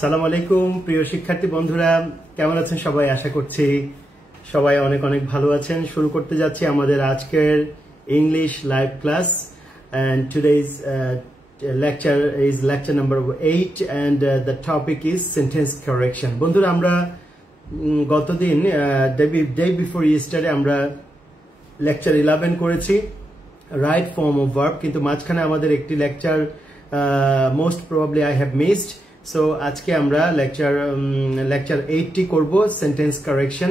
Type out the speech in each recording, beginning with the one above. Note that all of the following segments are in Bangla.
আসসালামু আলাইকুম প্রিয় শিক্ষার্থী বন্ধুরা, কেমন আছেন সবাই? আশা করছি সবাই অনেক অনেক ভালো আছেন। শুরু করতে যাচ্ছি আমাদের আজকের English live class, and today's lecture is lecture number 8 and the topic is sentence correction. বন্ধুরা, আমরা গতদিন day before yesterday আমরা lecture 11 করেছি, right form of verb, কিন্তু মাঝখানে আমাদের একটি lecture most probably I have missed. So আজকে আমরা lecture 80 করব, sentence correction.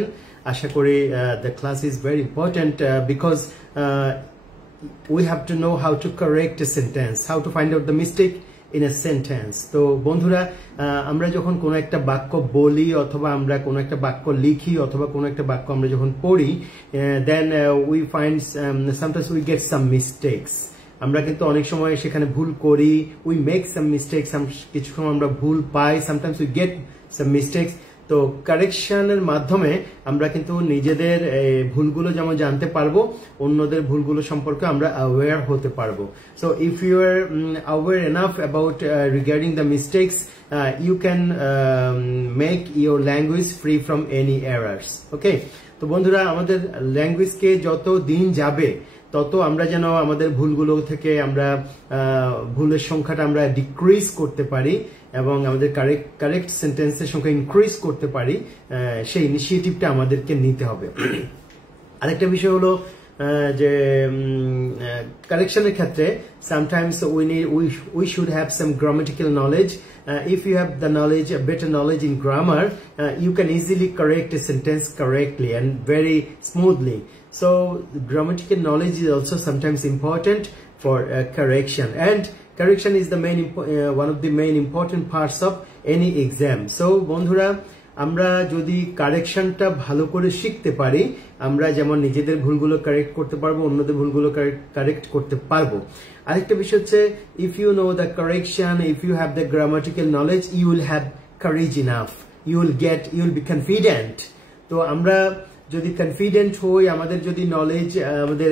আশা করি the class is very important because we have to know how to correct a sentence, how to find out the mistake in a sentence. তো বন্ধুরা, আমরা যখন কোনো একটা বাক্য বলি অথবা আমরা কোনো একটা বাক্য লিখি অথবা কোনো একটা বাক্য আমরা যখন পড়ি, then we find sometimes we get some mistakes. আমরা কিন্তু অনেক সময় সেখানে ভুল করি, we make some mistakes, কিছু সময় আমরা ভুল পাই, sometimes we get some mistakes. তো কারেকশনের মাধ্যমে আমরা কিন্তু নিজেদের ভুলগুলো যেমন জানতে পারবো, অন্যদের ভুলগুলো সম্পর্কে আমরা অ্যাওয়্যার হতে পারবো। So if you are aware enough about regarding the mistakes, you can make your language free from any errors. Okay, তো বন্ধুরা, আমাদের ল্যাঙ্গুয়েজকে যত দিন যাবে তত আমরা যেন আমাদের ভুলগুলো থেকে আমরা ভুলের সংখ্যাটা আমরা ডিক্রিজ করতে পারি এবং আমাদের কারেক্ট সেন্টেন্সের সংখ্যা ইনক্রিজ করতে পারি, সেই ইনিশিয়েটিভটা আমাদেরকে নিতে হবে। আরেকটা বিষয় হলো যে কারেকশনের ক্ষেত্রে sometimes we should have some grammatical knowledge. If you have the knowledge, a better knowledge in grammar, you can easily correct a sentence correctly and very smoothly. So grammatical knowledge is also sometimes important for correction, and correction is the one of the main important parts of any exam. So বন্ধুরা, আমরা যদি কারেকশনটা ভালো করে শিখতে পারি, আমরা যেমন নিজেদের ভুলগুলো কারেক্ট করতে পারবো, অন্যদের ভুলগুলো কারেক্ট করতে পারবো। আরেকটা বিষয় হচ্ছে, if you know the correction, if you have the grammatical knowledge, you will have courage enough, you will be confident. তো আমরা যদি কনফিডেন্ট হই, আমাদের যদি নলেজ, আমাদের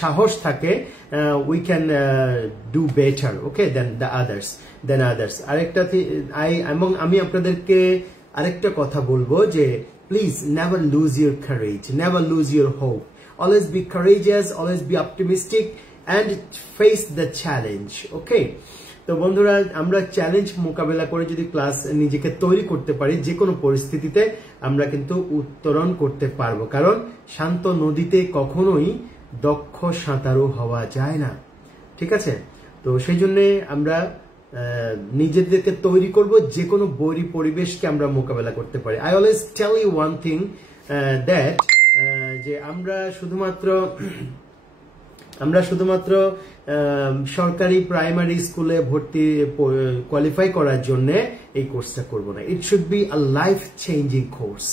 সাহস থাকে, we can do better, okay, than others. আরেকটা এবং আমি আপনাদেরকে আরেকটা কথা বলবো যে please never lose your courage, never lose your hope, always be courageous, always be optimistic and face the challenge. Okay, তো বন্ধুরা, আমরা চ্যালেঞ্জ মোকাবেলা করে যদি নিজেকে তৈরি করতে পারি, যে কোনো পরিস্থিতিতে আমরা কিন্তু উত্তরণ করতে পারবো, কারণ শান্ত নদীতে কখনোই দক্ষ সাঁতারু হওয়া যায় না। ঠিক আছে, তো সেই জন্য আমরা নিজেদেরকে তৈরি করব, যে কোনো বৈরী পরিবেশকে আমরা মোকাবেলা করতে পারি। I always tell you one thing, that যে আমরা শুধুমাত্র সরকারি প্রাইমারি স্কুলে ভর্তি কোয়ালিফাই করার জন্য এই কোর্সটা করব না। It should be a life changing course.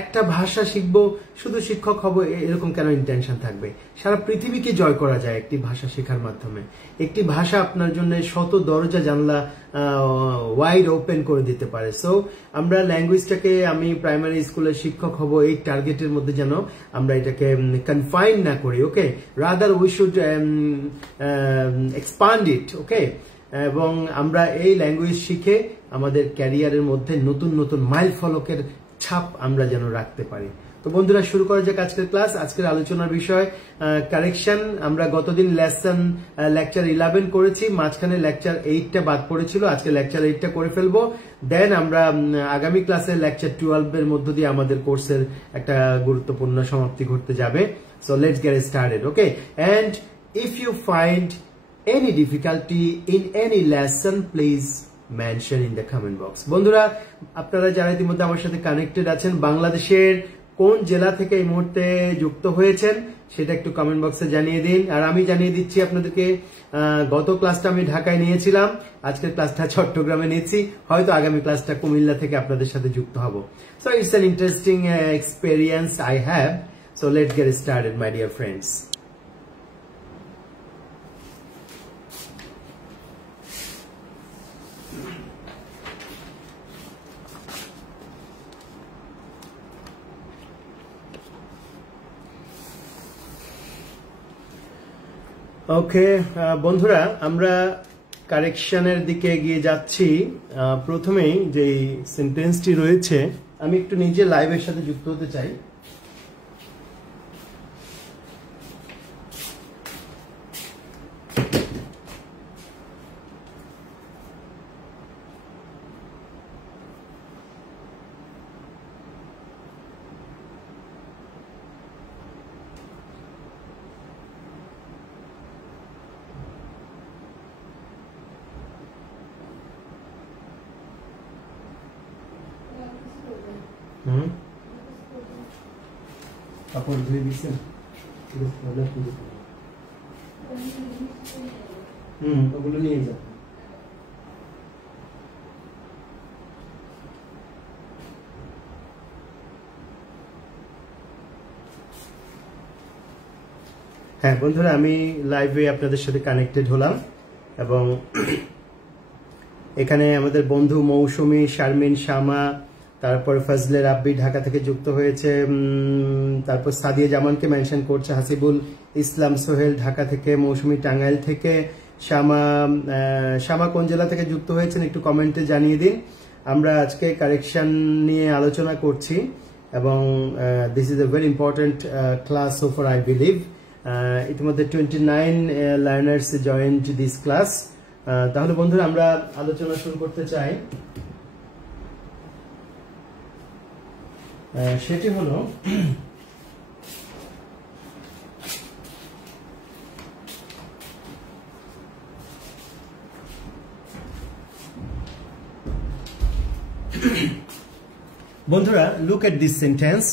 একটা ভাষা শিখবো, শুধু শিক্ষক হব, এরকম কেন ইন্টেনশন থাকবে? সারা পৃথিবীকে জয় করা যায় একটি ভাষা শেখার মাধ্যমে। একটি ভাষা আপনার জন্য শত দরজা জানলা ওয়াইড ওপেন করে দিতে পারে। সো আমরা ল্যাঙ্গুয়েজটাকে, আমি প্রাইমারি স্কুলের শিক্ষক হব এই টার্গেটের মধ্যে যেন আমরা এটাকে কনফাইন না করি। ওকে, রাদার উই শুড এক্সপান্ড ইট। ওকে, এবং আমরা এই ল্যাঙ্গুয়েজ শিখে আমাদের ক্যারিয়ারের মধ্যে নতুন নতুন মাইল ফলকের ছাপ আমরা যেন রাখতে পারি। তো বন্ধুরা, শুরু করা যাক আজকের ক্লাস। আজকের আলোচনার বিষয় কারেকশন। আমরা গতদিন লেকচার 11 করেছি, মাঝখানে লেকচার 8টা বাদ পড়েছিল, আজকে লেকচার 8টা করে ফেলবো। দেন আমরা আগামী ক্লাসে লেকচার 12 এর মধ্য দিয়ে আমাদের কোর্সের একটা গুরুত্বপূর্ণ সমাপ্তি ঘটতে যাবে। So let's get started. Okay, and if you find any difficulty in any lesson, please mention in the comment box. বন্ধুরা, আপনারা যারা ইতিমধ্যে আমার সাথে কানেক্টেড আছেন, বাংলাদেশের কোন জেলা থেকে এই মুহূর্তে যুক্ত হয়েছেন সেটা একটু কমেন্ট বক্সে জানিয়ে দিন। আর আমি জানিয়ে দিচ্ছি আপনাদেরকে, গত ক্লাসটা আমি ঢাকায় নিয়েছিলাম, আজকের ক্লাসটা চট্টগ্রামে নিয়েছি, হয়তো আগামী ক্লাসটা কুমিল্লা থেকে আপনাদের সাথে যুক্ত হব। So it's an interesting experience I have. So let's get started my dear friends. Okay বন্ধুরা, আমরা কারেকশনের দিকে এগিয়ে যাচ্ছি। প্রথমেই যে সেন্টেন্সটি রয়েছে, আমি একটু নিজে লাইভের সাথে যুক্ত হতে চাই। কাপড় ধুয়ে দিচ্ছেন? ওগুলো নিয়ে যান। হ্যাঁ বন্ধুরা, আমি লাইভে আপনাদের সাথে কানেক্টেড হলাম এবং এখানে আমাদের বন্ধু মৌসুমী, শারমিন, শামা, তারপর ফজলে রাব্বি ঢাকা থেকে যুক্ত হয়েছে, তারপর সাদিয়া জামানকে মেনশন করছে, হাসিবুল ইসলাম সোহেল ঢাকা থেকে, মৌসুমী টাঙ্গাইল থেকে, শামা কোন জেলা থেকে যুক্ত হয়েছেন একটু কমেন্টে জানিয়ে দিন। আমরা আজকে কারেকশন নিয়ে আলোচনা করছি এবং this is a very important class so far I believe. ইতিমধ্যে 29 লার্নার্স জয়েন্ট দিস ক্লাস। তাহলে বন্ধুরা আমরা আলোচনা শুরু করতে চাই। সেটি হলো বন্ধুরা, look at this sentence.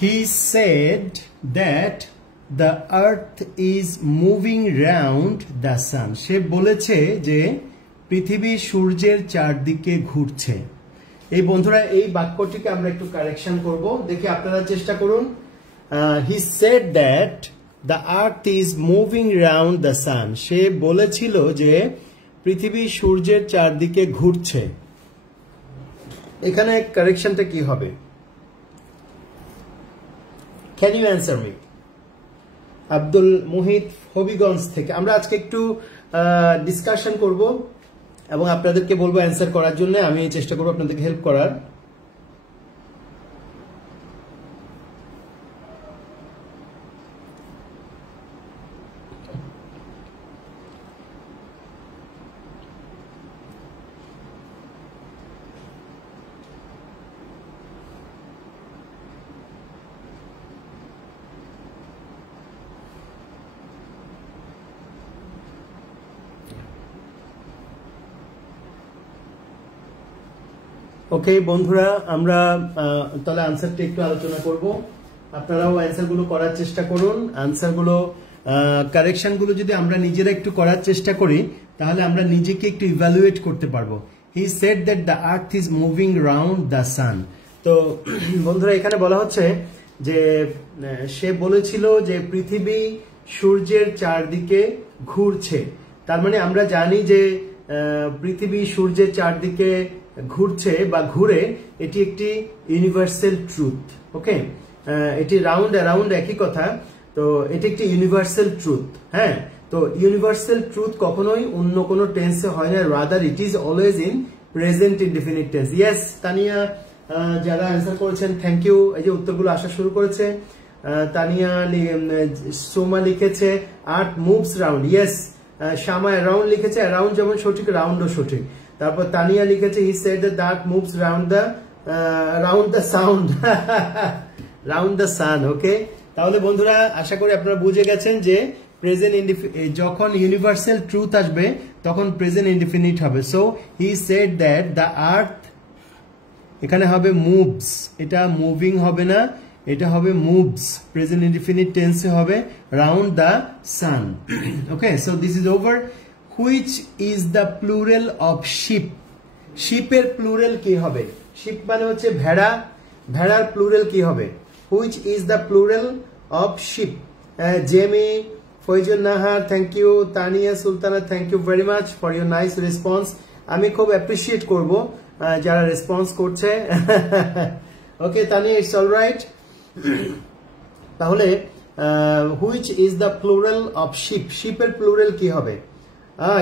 He said that the earth is moving round the sun. সে বলেছে যে পৃথিবী সূর্যের চারদিকে ঘুরছে। এই বন্ধুরা, এই বাক্যটিকে আমরা একটু কারেকশন করব, দেখি আপনারা চেষ্টা করুন। He said that the earth is moving round the sun. সে বলেছিল যে পৃথিবী সূর্যের চারদিকে ঘুরছে। এখানে কারেকশনটা কি হবে? Can you answer me? Abdul Muhith Habiganj থেকে। আমরা আজকে একটু ডিসকাশন করব এবং আপনাদেরকে বলবো অ্যান্সার করার জন্য। আমি চেষ্টা করবো আপনাদেরকে হেল্প করার। ওকে বন্ধুরা, আমরা তাহলে আনসারটা একটু আলোচনা করব। আপনারাও অ্যান্সারগুলো করার চেষ্টা করুন। আনসারগুলো, কারেকশনগুলো যদি আমরা নিজেরা একটু করার চেষ্টা করি তাহলে আমরা নিজেকে একটু ইভ্যালুয়েট করতে পারবো। হি said that the earth is moving round the সান। তো বন্ধুরা, এখানে বলা হচ্ছে যে সে বলেছিল যে পৃথিবী সূর্যের চারদিকে ঘুরছে। তার মানে আমরা জানি যে পৃথিবী সূর্যের চারদিকে ঘুরছে বা ঘুরে, এটি একটি ইউনিভার্সাল ট্রুথ। ওকে, এটি রাউন্ড অ্যারাউন্ড একই কথা। তো এটি একটি ইউনিভার্সাল ট্রুথ। হ্যাঁ, তো ইউনিভার্সাল ট্রুথ কখনোই অন্য কোনো টেন্সে হয় না, rather it is always in present indefinite tense. Yes Tania, যারা অ্যান্সার করেছেন থ্যাংক ইউ। এই যে উত্তরগুলো আসা শুরু করেছে। তানিয়া, সোমা লিখেছে art moves round. Yes, Shama around লিখেছে, অ্যারাউন্ড যেমন সঠিক, রাউন্ডও সঠিক। তারপর তানিয়া লিখেছে he said that the earth moves round the sound round the sun. Okay, তাহলে বন্ধুরা আশা করি আপনারা বুঝে গেছেন যে প্রেজেন্ট যখন ইউনিভার্সাল ট্রুথ আসবে তখন প্রেজেন্ট ইনডিফিনিট হবে। So he said that the আর্থ, এখানে হবে মুভস, এটা মুভিং হবে না, এটা হবে মুভস, প্রেজেন্ট ইনডিফিনিট টেন্সে হবে round the sun. Okay, so this is over. Which is the plural of sheep? শিপের প্লুরাল কি হবে? শিপ মানে হচ্ছে ভেড়া, ভেড়ার প্লুরাল কি হবে? Which is the plural of sheep? Jemi, Foyzun Nahar, thank you. Taniya Sultana, thank you very much for your nice response. আমি খুব অ্যাপ্রিসিয়েট করব যারা রেসপন্স করছে। Okay Taniya, it's alright. তাহলে which is the plural of sheep, শিপের প্লুরাল কি হবে?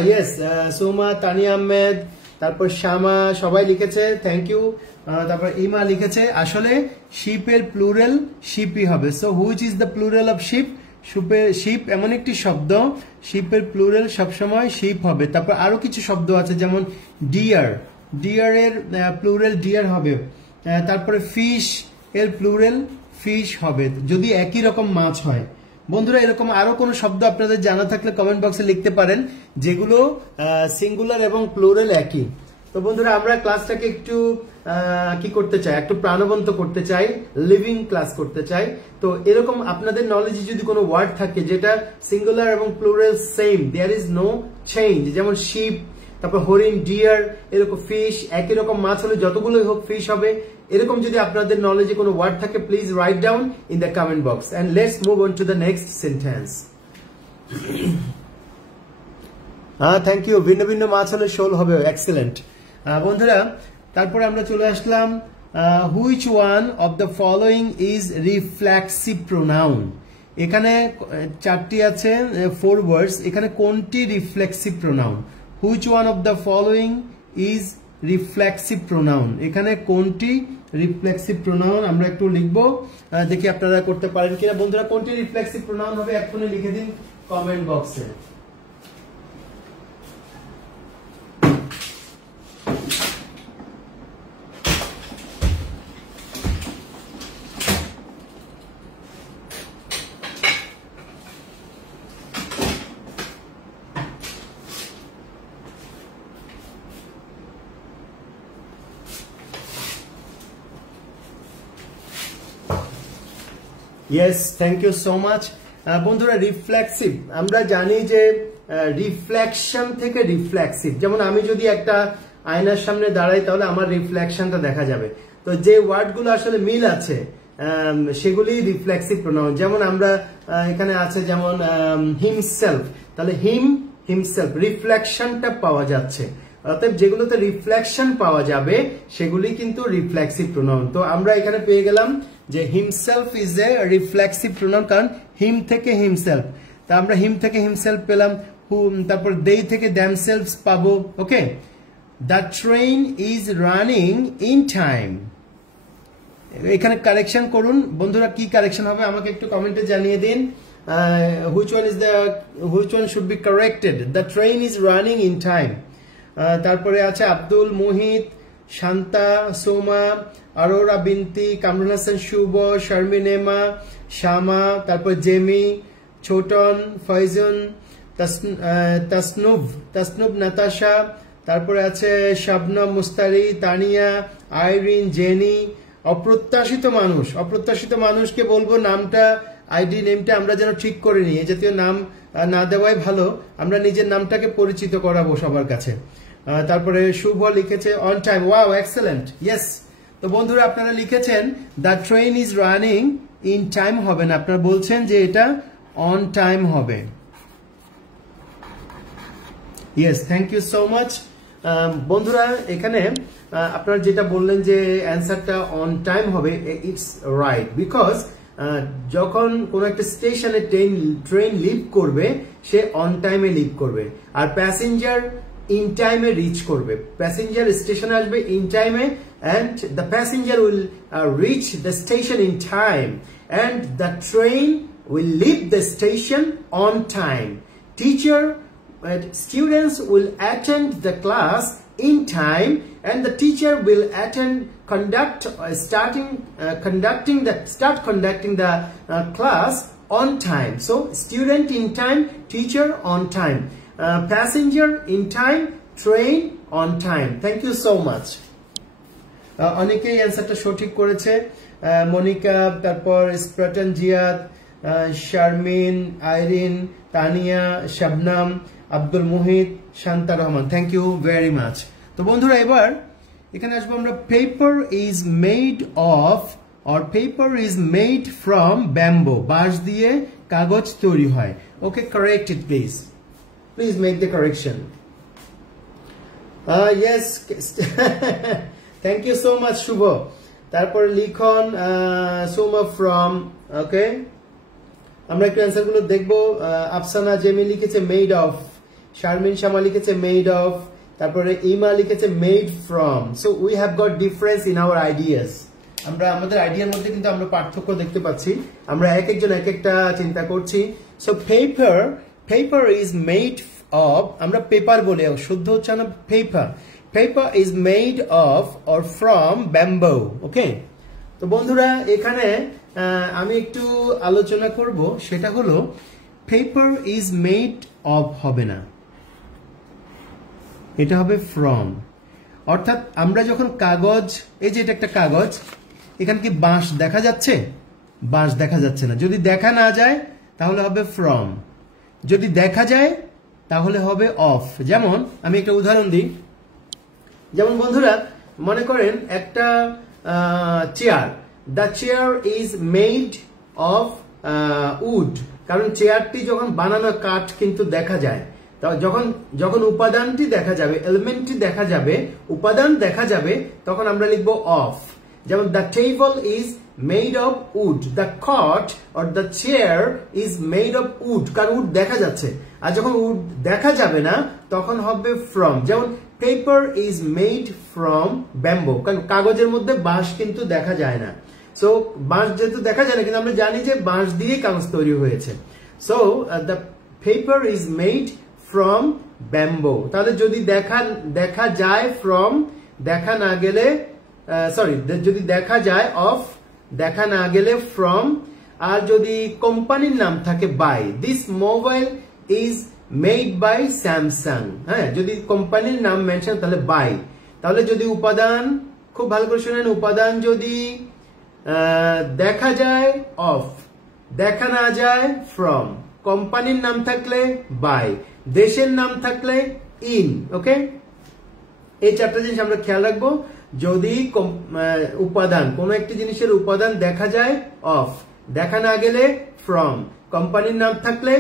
ইয়েস, সোমা, তানিয়া আহমেদ, তারপর শ্যামা, সবাই লিখেছে, থ্যাংক ইউ। তারপর ইমা লিখেছে আসলে শিপের প্লুরাল শিপই হবে। So which is the plural of ship? Ship এমন একটি শব্দ, শিপের প্লুরাল সবসময় শিপ হবে। তারপর আরো কিছু শব্দ আছে যেমন ডিয়ার, ডিয়ারের প্লুরাল ডিয়ার হবে। তারপরে ফিশ এর প্লুরাল ফিশ হবে যদি একই রকম মাছ হয়। বন্ধুরা এরকম আরো কোন শব্দ আপনাদের জানা থাকলে কমেন্ট বক্সে লিখতে পারেন যেগুলো সিঙ্গুলার এবং প্লুরাল একই। তো বন্ধুরা আমরা ক্লাসটাকে একটু কি করতে চাই, একটু প্রাণবন্ত করতে চাই, লিভিং ক্লাস করতে চাই। তো এরকম আপনাদের নলেজে যদি কোনো ওয়ার্ড থাকে যেটা সিঙ্গুলার এবং plural same, there is no change, যেমন শিপ, তারপর হরিণ, ডিয়ার, এরকম ফিশ, একই রকম মাছ হলে যতগুলোই হোক ফিশ হবে। এরকম যদি আপনাদের নলেজে কোনো ওয়ার্ড থাকে please write down in the comment box and let's move on to the next sentence. Thank you. ভিন্ন ভিন্ন মাছ হলে শোল হবে, এক্সেলেন্ট। বন্ধুরা তারপরে আমরা চলে আসলাম which one of the following is reflexive pronoun. এখানে চারটি আছে, 4 ওয়ার্ডস, এখানে কোনটি reflexive pronoun? Which one of the following is reflexive pronoun, এখানে কোনটি রিফ্লেক্সিভ প্রোনাউন? আমরা একটু লিখবো, দেখি আপনারা করতে পারেন কিনা। বন্ধুরা কোনটি রিফ্লেক্সিভ প্রোনাউন হবে এক্ষুনি লিখে দিন কমেন্ট বক্সে। Yes, thank you so much. বন্ধুরা রিফ্লেক্সিভ আমরা জানি যে রিফ্লেকশন থেকে রিফ্লেক্সিভ, যেমন আমি যদি একটা আয়নার সামনে দাঁড়াই তাহলে আমার রিফ্লেকশনটা দেখা যাবে। তো যে ওয়ার্ডগুলো আসলে মিল আছে সেগুলি রিফ্লেক্সিভ প্রোনাউন। যেমন আমরা এখানে আছে যেমন হিমসেলফ, তাহলে হিমসেলফ রিফ্লেকশনটা পাওয়া যাচ্ছে। অর্থাৎ যেগুলোতে রিফ্লেকশন পাওয়া যাবে সেগুলি কিন্তু রিফ্লেক্সিভ প্রোনাউন। তো আমরা এখানে পেয়ে গেলাম যে himself is a reflexive pronoun, কারণ হিম থেকে হিমসেলফ, তা আমরা হিম থেকে হিমসেলফ পেলাম, তারপর দে থেকে দ্যামসেলভস পাবো। Okay, the train is running in time. এখানে কারেকশন করুন বন্ধুরা, কি কারেকশন হবে আমাকে একটু কমেন্টে জানিয়ে দিন। which one should be corrected? The train is running in time. তারপরে আছে আব্দুল, মুহিত, শান্তা, সোমা, আরোরা বিনতি, কামরুল হাসান, শুভ, শারমিনেমা, শ্যামা, তারপর জেমি, ছোটন, ফয়জুন, তাসনুব, নাতাশা, তারপরে আছে শাবনম, মুস্তারি, তানিয়া, আইরিন, জেনি। অপ্রত্যাশিত মানুষ, অপ্রত্যাশিত মানুষকে বলবো নামটা, আইডি নেমটা আমরা যেন ঠিক করে নিই, এ জাতীয় নাম না দেওয়াই ভালো, আমরা নিজের নামটাকে পরিচিত করাবো সবার কাছে। তারপরে শুভ লিখেছে on time, wow excellent, yes. তো বন্ধুরা আপনারা লিখেছেন the train is running in time হবে না, আপনারা বলছেন যে এটা অন টাইম হবে। Yes, thank you so much. বন্ধুরা এখানে আপনারা যেটা বললেন যে অ্যান্সারটা অন টাইম হবে, ইটস রাইট, বিকজ যখন কোন একটা স্টেশনে ট্রেন লিভ করবে সে অন টাইমে লিভ করবে, আর প্যাসেঞ্জার ইন টাইমে রিচ করবে। প্যাসেঞ্জার স্টেশনে আসবে ইন টাইমে, and the passenger will reach the station in time, and the train will leave the station on time. Students will attend the class in time, and the teacher will start conducting the class on time. So student in time, teacher on time, passenger in time, train on time. Thank you so much. অনেকেই অ্যান্সারটা সঠিক করেছে, মনিকা, তারপর স্প্রাটন, Ziad, Sharmin, Irin, Taniya, Shabnam, Abdul Muhit, Shanta Rahman, thank you very much. তো বন্ধুরা এবার এখানে আসবো আমরা, paper is made of or paper is made from bamboo, বাঁশ দিয়ে কাগজ তৈরি হয়। Okay, correct it please, please make the correction. Yes thank you so much Shuvo. তারপরে লিখন সোমা ফ্রম, ওকে আমরা একটু অ্যান্সার গুলো দেখবো। আফসানা জেমি লিখেছে মেড অফ, শারমিন শামা লিখেছে মেড অফ, তারপরে ইমা লিখেছে made from. So we have got difference in our ideas. আমরা আমাদের আইডিয়ার মধ্যে কিন্তু আমরা পার্থক্য দেখতে পাচ্ছি, আমরা এক একজন এক একটা চিন্তা করছি। So paper is made of, আমরা পেপার বলে, শুদ্ধ হচ্ছে না paper. Paper is made of or from bamboo. Okay, তো বন্ধুরা এখানে আমি একটু আলোচনা করব, সেটা হলো পেপার ইজ মেড অফ হবে না, এটা হবে ফ্রম। অর্থাৎ আমরা যখন কাগজ, এই যে এটা একটা কাগজ, এখানে কি বাঁশ দেখা যাচ্ছে? বাঁশ দেখা যাচ্ছে না। যদি দেখা না যায় তাহলে হবে ফ্রম, যদি দেখা যায় তাহলে হবে অফ। যেমন আমি একটা উদাহরণ দিই, যেমন বন্ধুরা মনে করেন একটা chair, the chair is made of wood, কারণ চেয়ারটি যখন বানানো কাঠ কিন্তু দেখা যায়, যখন যখন উপাদানটি দেখা যাবে, এলিমেন্টটি দেখা যাবে, উপাদান দেখা যাবে, তখন আমরা লিখবো অফ। যেমন the table is made of wood, the cot or the chair is made of wood, কারণ উড দেখা যাচ্ছে। আর যখন উড দেখা যাবে না তখন হবে ফ্রম। যেমন paper is made from bamboo, কারণ কাগজের মধ্যে বাঁশ কিন্তু দেখা যায় না। সো বাঁশ যেহেতু দেখা যায় না, কিন্তু আমরা জানি যে বাঁশ দিয়ে কাগজ তৈরি হয়েছে। So the paper is made from bamboo. তাহলে যদি দেখা যায় ফ্রম, দেখা না গেলে সরি, যদি দেখা যায় অফ, দেখা না গেলে ফ্রম। আর যদি কোম্পানির নাম থাকে by, this mobile is made by Samsung. হ্যাঁ, যদি কোম্পানির নাম মেনশন তাহলে বাই। তাহলে যদি উপাদান, খুব ভালো করে শুনেন, উপাদান যদি দেখা যায় অফ, দেখা না যায় ফ্রম, কোম্পানির নাম থাকলে বাই, দেশের নাম থাকলে ইন। ওকে, এই চারটা জিনিস আমরা খেয়াল রাখবো। যদি উপাদান, কোন একটি জিনিসের উপাদান দেখা যায় অফ, দেখা না গেলে ফ্রম, কোম্পানির নাম থাকলে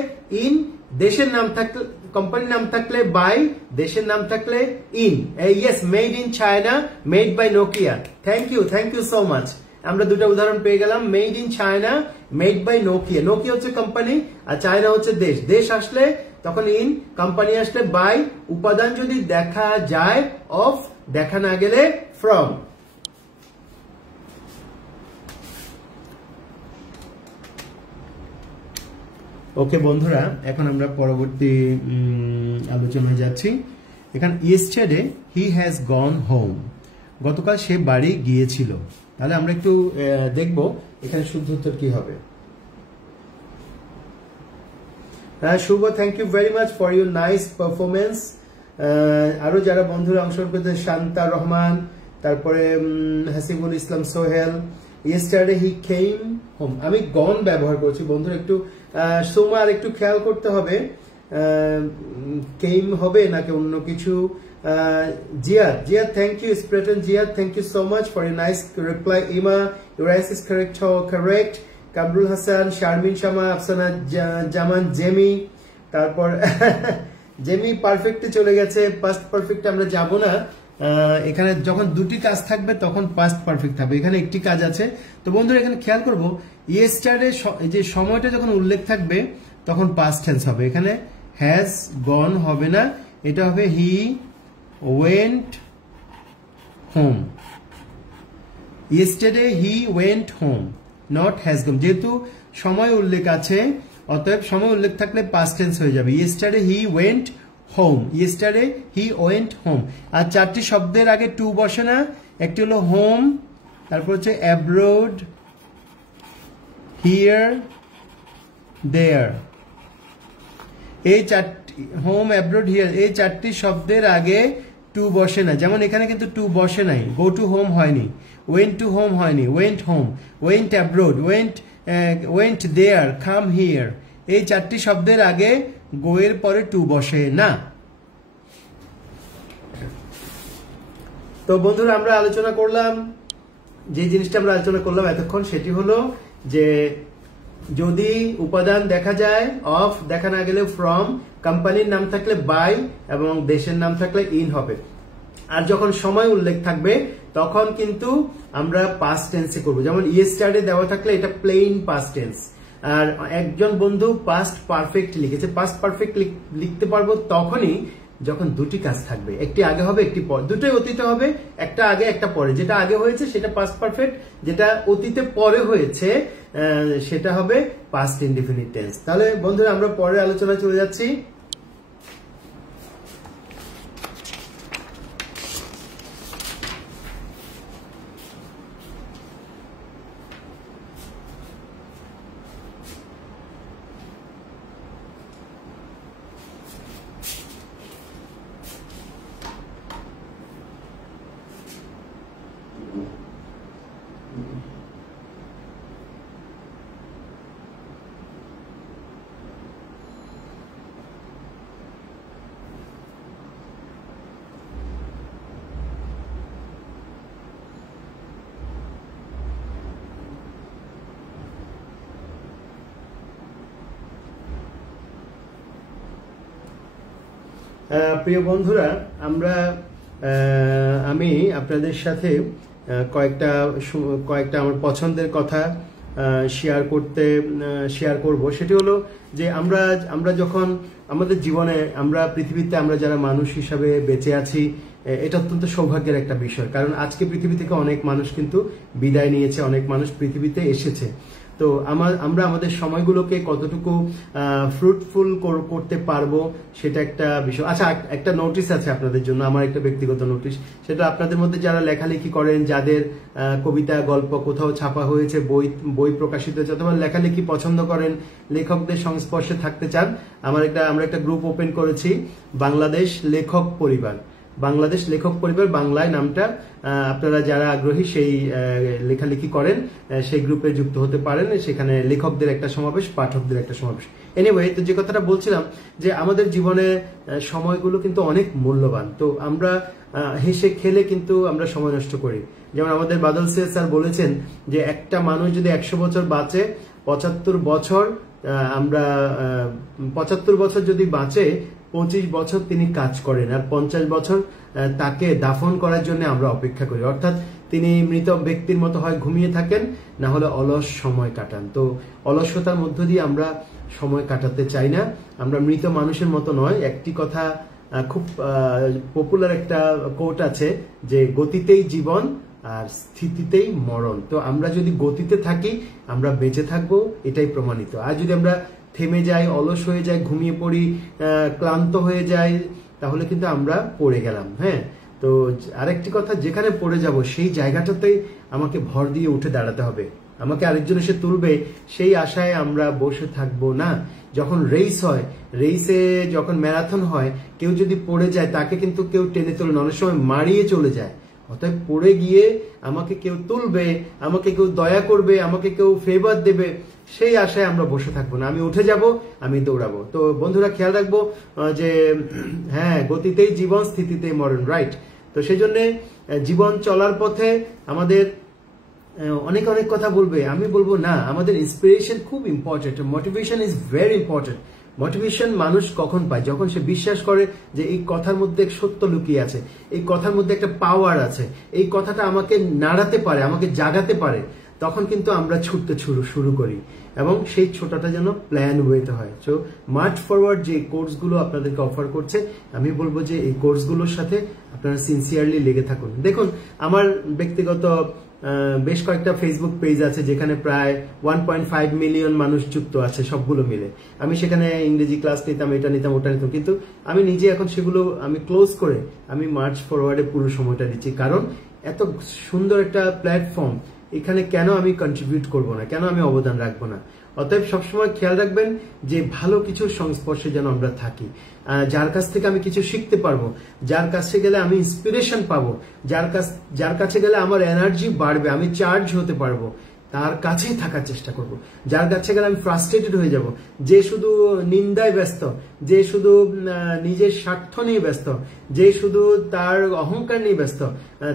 ইন, দেশের নাম থাকলে, কোম্পানির নাম থাকলে বাই, দেশের নাম থাকলে in. Yes, made in China, made by Nokia. Thank you so much. আমরা দুটো উদাহরণ পেয়ে গেলাম, made in China, made by Nokia. Nokia হচ্ছে কোম্পানি আর চায়না হচ্ছে দেশ। দেশ আসলে তখন ইন, কোম্পানি আসলে বাই, উপাদান যদি দেখা যায় অফ, দেখা না গেলে ফ্রম। ওকে বন্ধুরা, এখন আমরা পরবর্তী আলোচনায় যাচ্ছি। এখানে yesterday he has gone home, গতকাল সে বাড়ি গিয়েছিল। তাহলে আমরা একটু দেখব এখানে শুদ্ধ উত্তর কি হবে। Shuvo, thank you very much for your nice performance. আরো যারা বন্ধুরা অংশগ্রহণ করতে, শান্তা রহমান, তারপরে Hasibul Islam Sohel. Yesterday he came home, আমি গন ব্যবহার করছি বন্ধুরা, একটু সোমা আর একটু খেয়াল করতে হবে, কেম হবে নাকি অন্য কিছু। জিয়াদ, থ্যাংক ইউ, স্প্রেটন Ziad, thank you so much for your nice reply. Ima, your answer is correct. Kamrul Hasan, Sharmin Shama, Afsana Zaman, Jemi, তারপর জেমি পারফেক্টে চলে গেছে। পাস্ট পারফেক্টে আমরা যাব না, এখানে যখন দুটি কাজ থাকবে তখন পাস্ট পারফেক্ট থাকবে, এখানে একটি কাজ আছে। তো বন্ধুরা এখানে খেয়াল করবো, ইয়েস্টারডে যে সময়টা যখন উল্লেখ থাকবে তখন পাস্ট টেন্স হবে। এখানে হ্যাজ গন হবে না, এটা হবে হি went home. Yesterday he went home, not has gone. যেহেতু সময় উল্লেখ আছে, অতএব সময় উল্লেখ থাকলে পাস্ট টেন্স হয়ে যাবে। Yesterday he went home, yesterday he went home. আর চারটি শব্দের আগে টু বসে না, একটি হলো হোম, তারপর হচ্ছে অ্যাব্রোড, হিয়ার, দেয়ার। এই চারটি, হোম, অ্যাব্রোড, হিয়ার, এই চারটি শব্দের আগে টু বসে না। যেমন এখানে কিন্তু টু বসে নাই, গো টু হোম হয়নি, ওয়েন্ট টু হোম হয়নি, went home, went abroad, went there, come here. এই চারটি শব্দের আগে গো এর পরে টু বসে না। তো বন্ধুরা আমরা আলোচনা করলাম, যে জিনিসটা আমরা আলোচনা করলাম এতক্ষণ, সেটি হলো যে যদি উপাদান দেখা যায় অফ, দেখা না গেলে ফ্রম, কোম্পানির নাম থাকলে বাই এবং দেশের নাম থাকলে ইন হবে। আর যখন সময় উল্লেখ থাকবে তখন কিন্তু আমরা পাস্ট টেন্সে করব। যেমন ইয়েস্টারডে দেওয়া থাকলে এটা প্লেন পাস্ট টেন্স। আর একজন বন্ধু পাস্ট পারফেক্ট লিখেছে। পাস্ট পারফেক্ট লিখতে পারবো তখনই যখন দুটি কাজ থাকবে, একটি আগে হবে একটি পরে, দুটোই অতীতে হবে, একটা আগে একটা পরে। যেটা আগে হয়েছে সেটা পাস্ট পারফেক্ট, যেটা অতীতে পরে হয়েছে সেটা হবে পাস্ট ইনডিফিনিট টেন্স। তাহলে বন্ধুরা আমরা পরের আলোচনায় চলে যাচ্ছি। প্রিয় বন্ধুরা, আমি আপনাদের সাথে কয়েকটা আমার পছন্দের কথা শেয়ার করব। সেটি হলো যে আমরা যখন আমাদের জীবনে আমরা পৃথিবীতে আমরা যারা মানুষ হিসাবে বেঁচে আছি, এটা অত্যন্ত সৌভাগ্যের একটা বিষয়। কারণ আজকে পৃথিবী থেকে অনেক মানুষ কিন্তু বিদায় নিয়েছে, অনেক মানুষ পৃথিবীতে এসেছে। তো আমরা আমাদের সময়গুলোকে কতটুকু ফ্রুটফুল করতে পারবো সেটা একটা বিষয়। আচ্ছা, একটা নোটিশ আছে আপনাদের জন্য, আমার একটা ব্যক্তিগত নোটিশ। সেটা আপনাদের মধ্যে যারা লেখালেখি করেন, যাদের কবিতা গল্প কোথাও ছাপা হয়েছে, বই প্রকাশিত হয়েছে, অথবা লেখালেখি পছন্দ করেন, লেখকদের সংস্পর্শে থাকতে চান, আমরা একটা গ্রুপ ওপেন করেছি, বাংলাদেশ লেখক পরিবার। বাংলাদেশ লেখক পরিবার বাংলায় নামটা। আপনারা যারা আগ্রহী সেই লেখালেখি করেন সেই গ্রুপে যুক্ত হতে পারেন। সেখানে লেখকদের একটা সমাবেশ, পাঠকদের একটা সমাবেশ। এনিওয়ে, তো যে কথাটা বলছিলাম যে আমাদের জীবনে সময়গুলো কিন্তু অনেক মূল্যবান। তো আমরা হেসে খেলে কিন্তু আমরা সময় নষ্ট করি। যেমন আমাদের বাদল স্যার বলেছেন যে একটা মানুষ যদি 100 বছর বাঁচে, 75 বছর যদি বাঁচে, 25 বছর তিনি কাজ করেন, আর 50 বছর তাকে দাফন করার জন্য আমরা অপেক্ষা করি। অর্থাৎ তিনি মৃত ব্যক্তির মতো হয় ঘুমিয়ে থাকেন, না হলে অলস সময় কাটান। তো অলসতার মধ্য দিয়ে আমরা সময় কাটাতে চাই না, আমরা মৃত মানুষের মতো নয়। একটি কথা খুব পপুলার একটা কোট আছে যে গতিতেই জীবন আর স্থিতিতেই মরণ। তো আমরা যদি গতিতে থাকি আমরা বেঁচে থাকবো, এটাই প্রমাণিত। আর যদি আমরা থেমে যাই, অলস হয়ে যাই, ঘুমিয়ে পড়ি, ক্লান্ত হয়ে যাই, তাহলে কিন্তু আমরা পড়ে গেলাম। হ্যাঁ, তো আরেকটি কথা, যেখানে পড়ে যাব সেই জায়গাটাতেই আমাকে ভর দিয়ে উঠে দাঁড়াতে হবে। আমাকে আরেকজন এসে তুলবে সেই আশায় আমরা বসে থাকবো না। যখন রেসে যখন ম্যারাথন হয়, কেউ যদি পড়ে যায় তাকে কিন্তু কেউ টেনে তোলে না, অনেক সময় মারিয়ে চলে যায়। অতএব পড়ে গিয়ে আমাকে কেউ তুলবে, আমাকে কেউ দয়া করবে, আমাকে কেউ ফেভার দেবে, সেই আশায় আমরা বসে থাকবো না। আমি উঠে যাব, আমি দৌড়াবো। তো বন্ধুরা খেয়াল রাখবো যে হ্যাঁ, গতিতেই জীবন, স্থিতিতেই মরণ, রাইট? তো সেই জন্য জীবন চলার পথে আমাদের অনেক কথা বলবে, আমি বলবো না, আমাদের ইন্সপিরেশন খুব important. Motivation is very important. Motivation মানুষ কখন পায়? যখন সে বিশ্বাস করে যে এই কথার মধ্যে সত্য লুকিয়ে আছে, এই কথার মধ্যে একটা পাওয়ার আছে, এই কথাটা আমাকে নাড়াতে পারে, আমাকে জাগাতে পারে, তখন কিন্তু আমরা ছুটতে শুরু করি। এবং সেই ছোটাটা যেন প্ল্যান ওয়েতে হয়। সো মার্চ ফরওয়ার্ড যে কোর্সগুলো আপনাদেরকে অফার করছে, আমি বলবো যে এই কোর্সগুলোর সাথে আপনারা সিনসিয়ারলি লেগে থাকুন। দেখুন, আমার ব্যক্তিগত বেশ কয়েকটা ফেসবুক পেজ আছে যেখানে প্রায় 1.5 মিলিয়ন মানুষ যুক্ত আছে, সবগুলো মিলে। আমি সেখানে ইংরেজি ক্লাস নিতাম, এটা নিতাম, ওটা নিতাম, কিন্তু আমি নিজে এখন সেগুলো আমি ক্লোজ করে আমি মার্চ ফরওয়ার্ডে পুরো সময়টা দিচ্ছি। কারণ এত সুন্দর একটা প্ল্যাটফর্ম, এখানে কেন আমি কন্ট্রিবিউট করব না, কেন আমি অবদান রাখবো না? অতএব সবসময় খেয়াল রাখবেন যে ভালো কিছুর সংস্পর্শে যেন আমরা থাকি, যার কাছ থেকে আমি কিছু শিখতে পারবো, যার কাছে গেলে আমি ইন্সপিরেশন পাবো, যার কাছে গেলে আমার এনার্জি বাড়বে, আমি চার্জ হতে পারবো, তার কাছেই থাকার চেষ্টা করব। যার কাছে গেলে আমি ফ্রাস্ট্রেটেড হয়ে যাব, যে শুধু নিন্দায় ব্যস্ত, যে শুধু নিজের স্বার্থ নিয়ে ব্যস্ত, যে শুধু তার অহংকার নিয়ে ব্যস্ত,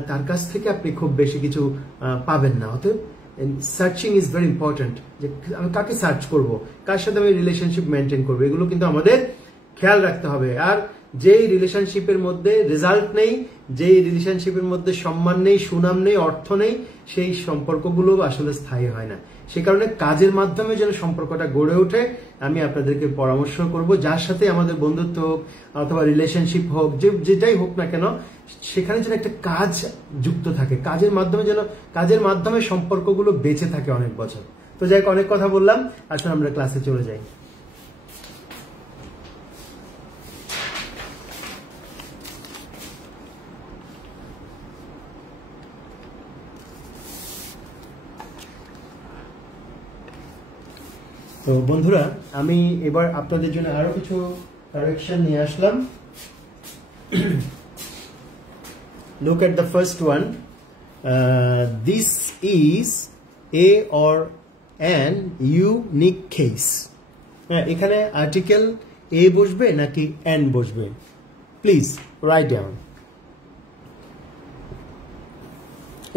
তার কাছ থেকে আপনি খুব বেশি কিছু পাবেন না। অতএব সার্চিং ইজ ভেরি ইম্পর্টেন্ট, যে আমি কাকে সার্চ করব, কার সাথে আমি রিলেশনশিপ মেনটেন করবো, এগুলো কিন্তু আমাদের খেয়াল রাখতে হবে। আর যেই রিলেশনশিপের মধ্যে রেজাল্ট নেই, যেই রিলেশনশিপের মধ্যে সম্মান নেই, সুনাম নেই, অর্থ নেই, সেই সম্পর্কগুলো আসলে স্থায়ী হয় না। সে কারণে কাজের মাধ্যমে যেন সম্পর্কটা গড়ে ওঠে, আমি আপনাদেরকে পরামর্শ করব যার সাথে আমাদের বন্ধুত্ব হোক অথবা রিলেশনশিপ হোক, যেটাই হোক না কেন, সেখানে যেন একটা কাজ যুক্ত থাকে, কাজের মাধ্যমে সম্পর্কগুলো বেঁচে থাকে অনেক বছর। তো যাই হোক, অনেক কথা বললাম, আসলে আমরা ক্লাসে চলে যাই। তো বন্ধুরা, আমি এবার আপনাদের জন্য আরো কিছু কারেকশন নিয়ে আসলাম। Look at the first one. This is a or an unique case. এখানে আর্টিকেল এ বসবে নাকি এন বসবে? Please write down.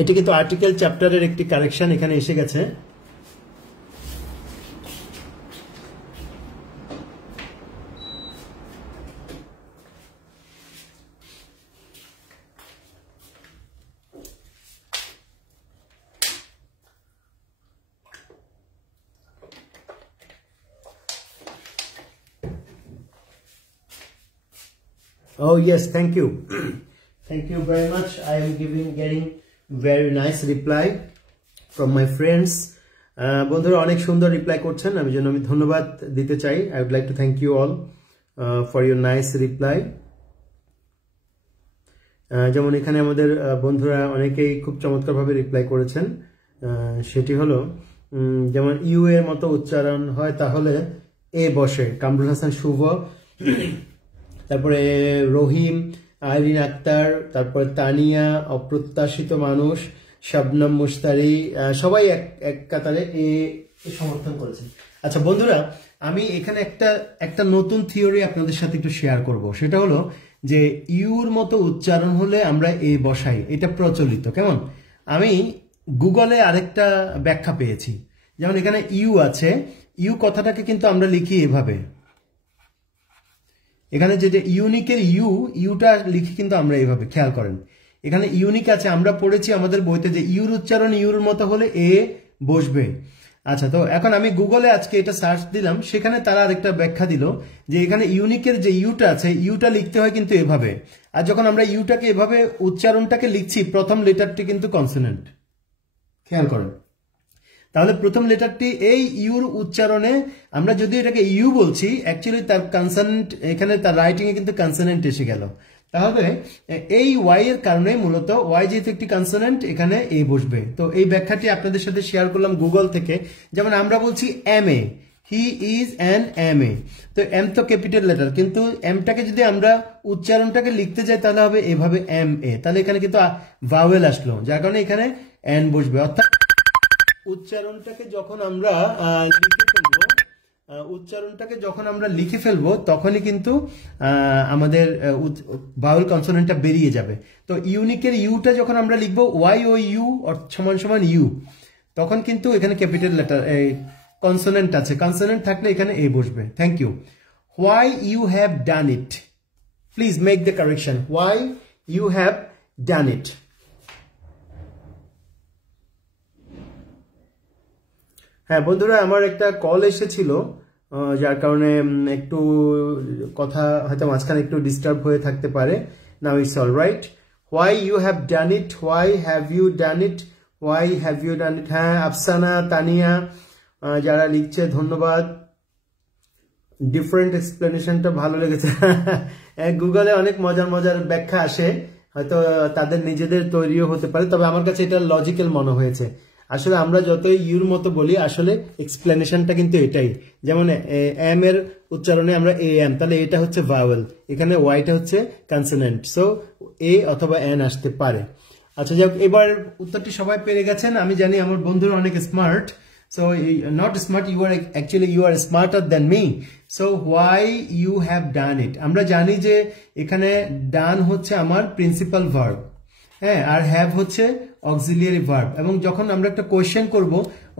এটি কিন্তু আর্টিকেল চ্যাপ্টারের একটি কারেকশন এখানে এসে গেছে। Oh yes, thank you. Thank you very much. I am getting very nice reply from my friends. বন্ধুরা অনেক সুন্দর রিপ্লাই করছেন, আমি ধন্যবাদ দিতে চাই। I would like to thank you all for your nice reply. যেমন এখানে আমাদের বন্ধুরা অনেকেই খুব চমৎকারভাবে রিপ্লাই করেছেন। সেটি হলো যেমন ইউ এর মতো উচ্চারণ হয় তাহলে এ বসে, কামরুল হাসান শুভ, তারপরে রহিম, আইরিন আক্তার, তারপরে তানিয়া, অপ্রত্যাশিত মানুষ, শাবনাম মুস্তারি, সবাই এক কাতারে এ সমর্থন করেছেন। আচ্ছা বন্ধুরা, আমি এখানে একটা নতুন থিওরি আপনাদের সাথে একটু শেয়ার করব। সেটা হলো যে ইউর মতো উচ্চারণ হলে আমরা এ বসাই, এটা প্রচলিত। কেমন? আমি গুগলে আরেকটা ব্যাখ্যা পেয়েছি। যেমন এখানে ইউ আছে, ইউ কথাটাকে কিন্তু আমরা লিখি এভাবে, এখানে যে ইউনিকের ইউটা লিখি কিন্তু আমরা এইভাবে, খেয়াল করেন। এখানে ইউনিক আছে, আমরা পড়েছি আমাদের বইতে যে ইউর উচ্চারণ ইউর মতো হলে এ বসবে। আচ্ছা, তো এখন আমি গুগলে আজকে এটা সার্চ দিলাম, সেখানে তারা আরেকটা ব্যাখ্যা দিল যে এখানে ইউনিকের যে ইউটা আছে, ইউটা লিখতে হয় কিন্তু এভাবে। আর যখন আমরা ইউটাকে এভাবে উচ্চারণটাকে লিখছি, প্রথম লেটারটি কিন্তু কনসোনেন্ট, খেয়াল করেন। তাহলে প্রথম লেটারটি এই ইউর উচ্চারণে, আমরা যদি এটাকে ইউ বলছি, অ্যাকচুয়ালি তার কনসোনেন্ট, এখানে তার রাইটিং এ কিন্তু কনসোনেন্ট এসে গেল। তাহলে এই ওয়াই এর কারণে, মূলত ওয়াই যেহেতু একটি কনসোনেন্ট, এখানে এ বসবে। তো এই ব্যাখ্যাটি আপনাদের সাথে শেয়ার করলাম গুগল থেকে। যেমন আমরা বলছি M A, he is an M A, তো এম তো ক্যাপিটাল লেটার, কিন্তু এমটাকে যদি আমরা উচ্চারণটাকে লিখতে যাই তাহলে হবে এভাবে এম এ। তাহলে এখানে কিন্তু ভাওয়েল আসলো, যার কারণে এখানে এন বসবে। অর্থাৎ উচ্চারণটাকে যখন আমরা লিখে ফেলবো তখনই কিন্তু আমাদের ভাওয়েল কনসোনেন্টটা বেরিয়ে যাবে। তো ইউনিকের ইউটা যখন আমরা লিখবো ওয়াই ও ইউ সমান সমান ইউ, তখন কিন্তু এখানে ক্যাপিটাল লেটার কনসোনেন্ট আছে, কনসোনেন্ট থাকলে এখানে এ বসবে। Thank you. Why you have done it, please make the correction. Why you have done it. হ্যাঁ বন্ধুরা, আমার একটা কল এসেছিল, যার কারণে একটু কথা হয়তো মাঝখানে একটু ডিস্টার্ব হয়ে থাকতে পারে। Now it's all right. Why you have done it, why have you done it, why have you done it. হ্যাঁ, আফসানা, তানিয়া যারা লিখছে ধন্যবাদ। ডিফারেন্ট এক্সপ্লেনেশনটা ভালো লেগেছে। গুগলে অনেক মজার মজার ব্যাখ্যা আসে, হয়তো তাদের নিজেদের তৈরিও হতে পারে, তবে আমার কাছে এটা লজিক্যাল মনে হয়েছে। আসলে আমরা যতই ইউর মতো বলি, আসলে এক্সপ্লেনেশনটা কিন্তু এটাই। যেমন এম এর উচ্চারণে আমরা এ এম, তাহলে এটা হচ্ছে ভাওয়েল, এখানে ওয়াইটা হচ্ছে কনসোনেন্ট, সো এ অথবা এন আসতে পারে। আচ্ছা যাক, এবার উত্তরটি সবাই পেরে গেছেন। আমি জানি আমার বন্ধুরা অনেক smart, so not smart, you are smarter than me. So why you have done it, আমরা জানি যে এখানে ডান হচ্ছে আমার প্রিন্সিপাল ভার্ব, হ্যাঁ, আর হ্যাভ হচ্ছে অক্সিলিয়ারি ভার্ব, এবং যখন আমরা একটা কোয়েশ্চেন করব,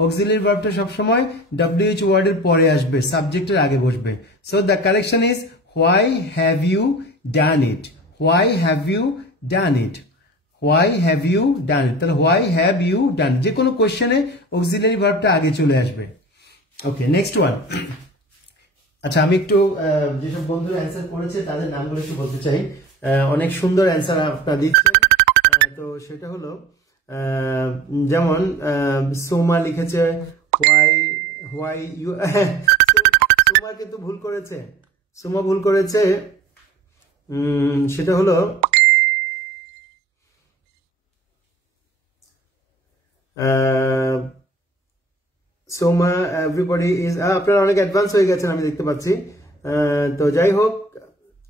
অক্সিলিয়ারি ভার্বটা সবসময় WH ওয়ার্ডের পরে আসবে, সাবজেক্টের আগে বসবে। So the correction is why have you done it, why have you done it, why have you done it. তাহলে হোয়াই হ্যাভ ইউ ডান, যে কোনো কোয়েশ্চেনে অক্সিলারি ভার্বটা আগে চলে আসবে। ওকে, নেক্সট ওয়ান। আচ্ছা, আমি একটু যেসব বন্ধুরা অ্যান্সার করেছে তাদের নামগুলো একটু বলতে চাই। অনেক সুন্দর অ্যান্সার আপনারা দিচ্ছেন। তো সেটা হলো যেমন সোমা লিখেছে হোয়াই ইউ, সোমা কিন্তু ভুল করেছে, সোমা ভুল করেছে, সেটা হলো সোমা এভরিবডি ইজ, আপনারা অনেক অ্যাডভান্স হয়ে গেছেন আমি দেখতে পাচ্ছি। তো যাই হোক,